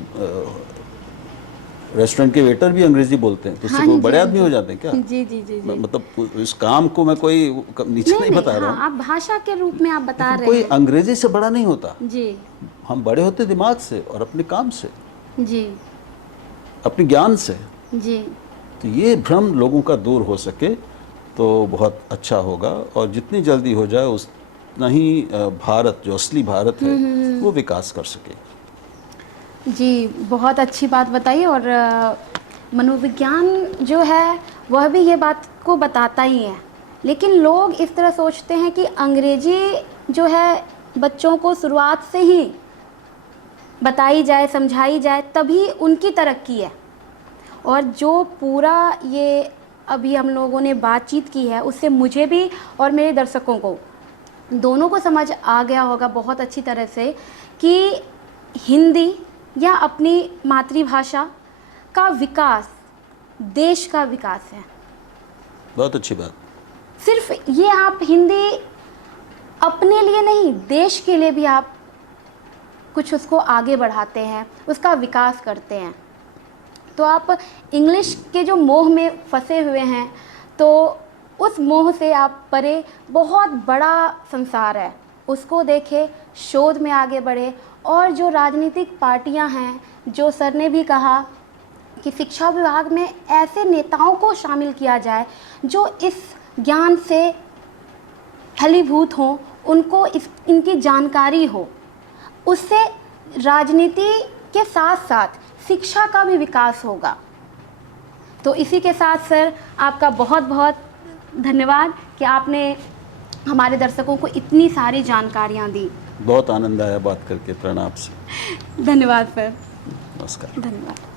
रेस्टोरेंट के वेटर भी अंग्रेजी बोलते हैं, तो उससे कोई बड़े आदमी हो जाते हैं क्या? जी जी जी जी। मतलब इस काम को मैं कोई नीचे नहीं बता रहा हूँ। आप भाषा के रूप में आप बता रहे कोई हैं। अंग्रेजी से बड़ा नहीं होता। जी। हम बड़े होते दिमाग से और अपने काम से, जी अपने ज्ञान से। जी तो ये भ्रम लोगों का दूर हो सके तो बहुत अच्छा होगा, और जितनी जल्दी हो जाए उतना ही भारत, जो असली भारत है, वो विकास कर सके। जी, बहुत अच्छी बात बताई। और मनोविज्ञान जो है वह भी ये बात को बताता ही है, लेकिन लोग इस तरह सोचते हैं कि अंग्रेजी जो है बच्चों को शुरुआत से ही बताई जाए, समझाई जाए, तभी उनकी तरक्की है। और जो पूरा ये अभी हम लोगों ने बातचीत की है, उससे मुझे भी और मेरे दर्शकों को दोनों को समझ आ गया होगा बहुत अच्छी तरह से कि हिंदी या अपनी मातृभाषा का विकास देश का विकास है। बहुत अच्छी बात। सिर्फ ये आप हिंदी अपने लिए नहीं, देश के लिए भी आप कुछ उसको आगे बढ़ाते हैं, उसका विकास करते हैं। तो आप इंग्लिश के जो मोह में फंसे हुए हैं, तो उस मोह से आप परे बहुत बड़ा संसार है, उसको देखें, शोध में आगे बढ़े। और जो राजनीतिक पार्टियां हैं, जो सर ने भी कहा कि शिक्षा विभाग में ऐसे नेताओं को शामिल किया जाए जो इस ज्ञान से फलीभूत हों, उनको इनकी जानकारी हो, उससे राजनीति के साथ साथ शिक्षा का भी विकास होगा। तो इसी के साथ सर आपका बहुत बहुत धन्यवाद कि आपने हमारे दर्शकों को इतनी सारी जानकारियाँ दी। बहुत आनंद आया बात करके। प्रणाम से। धन्यवाद सर। नमस्कार। धन्यवाद।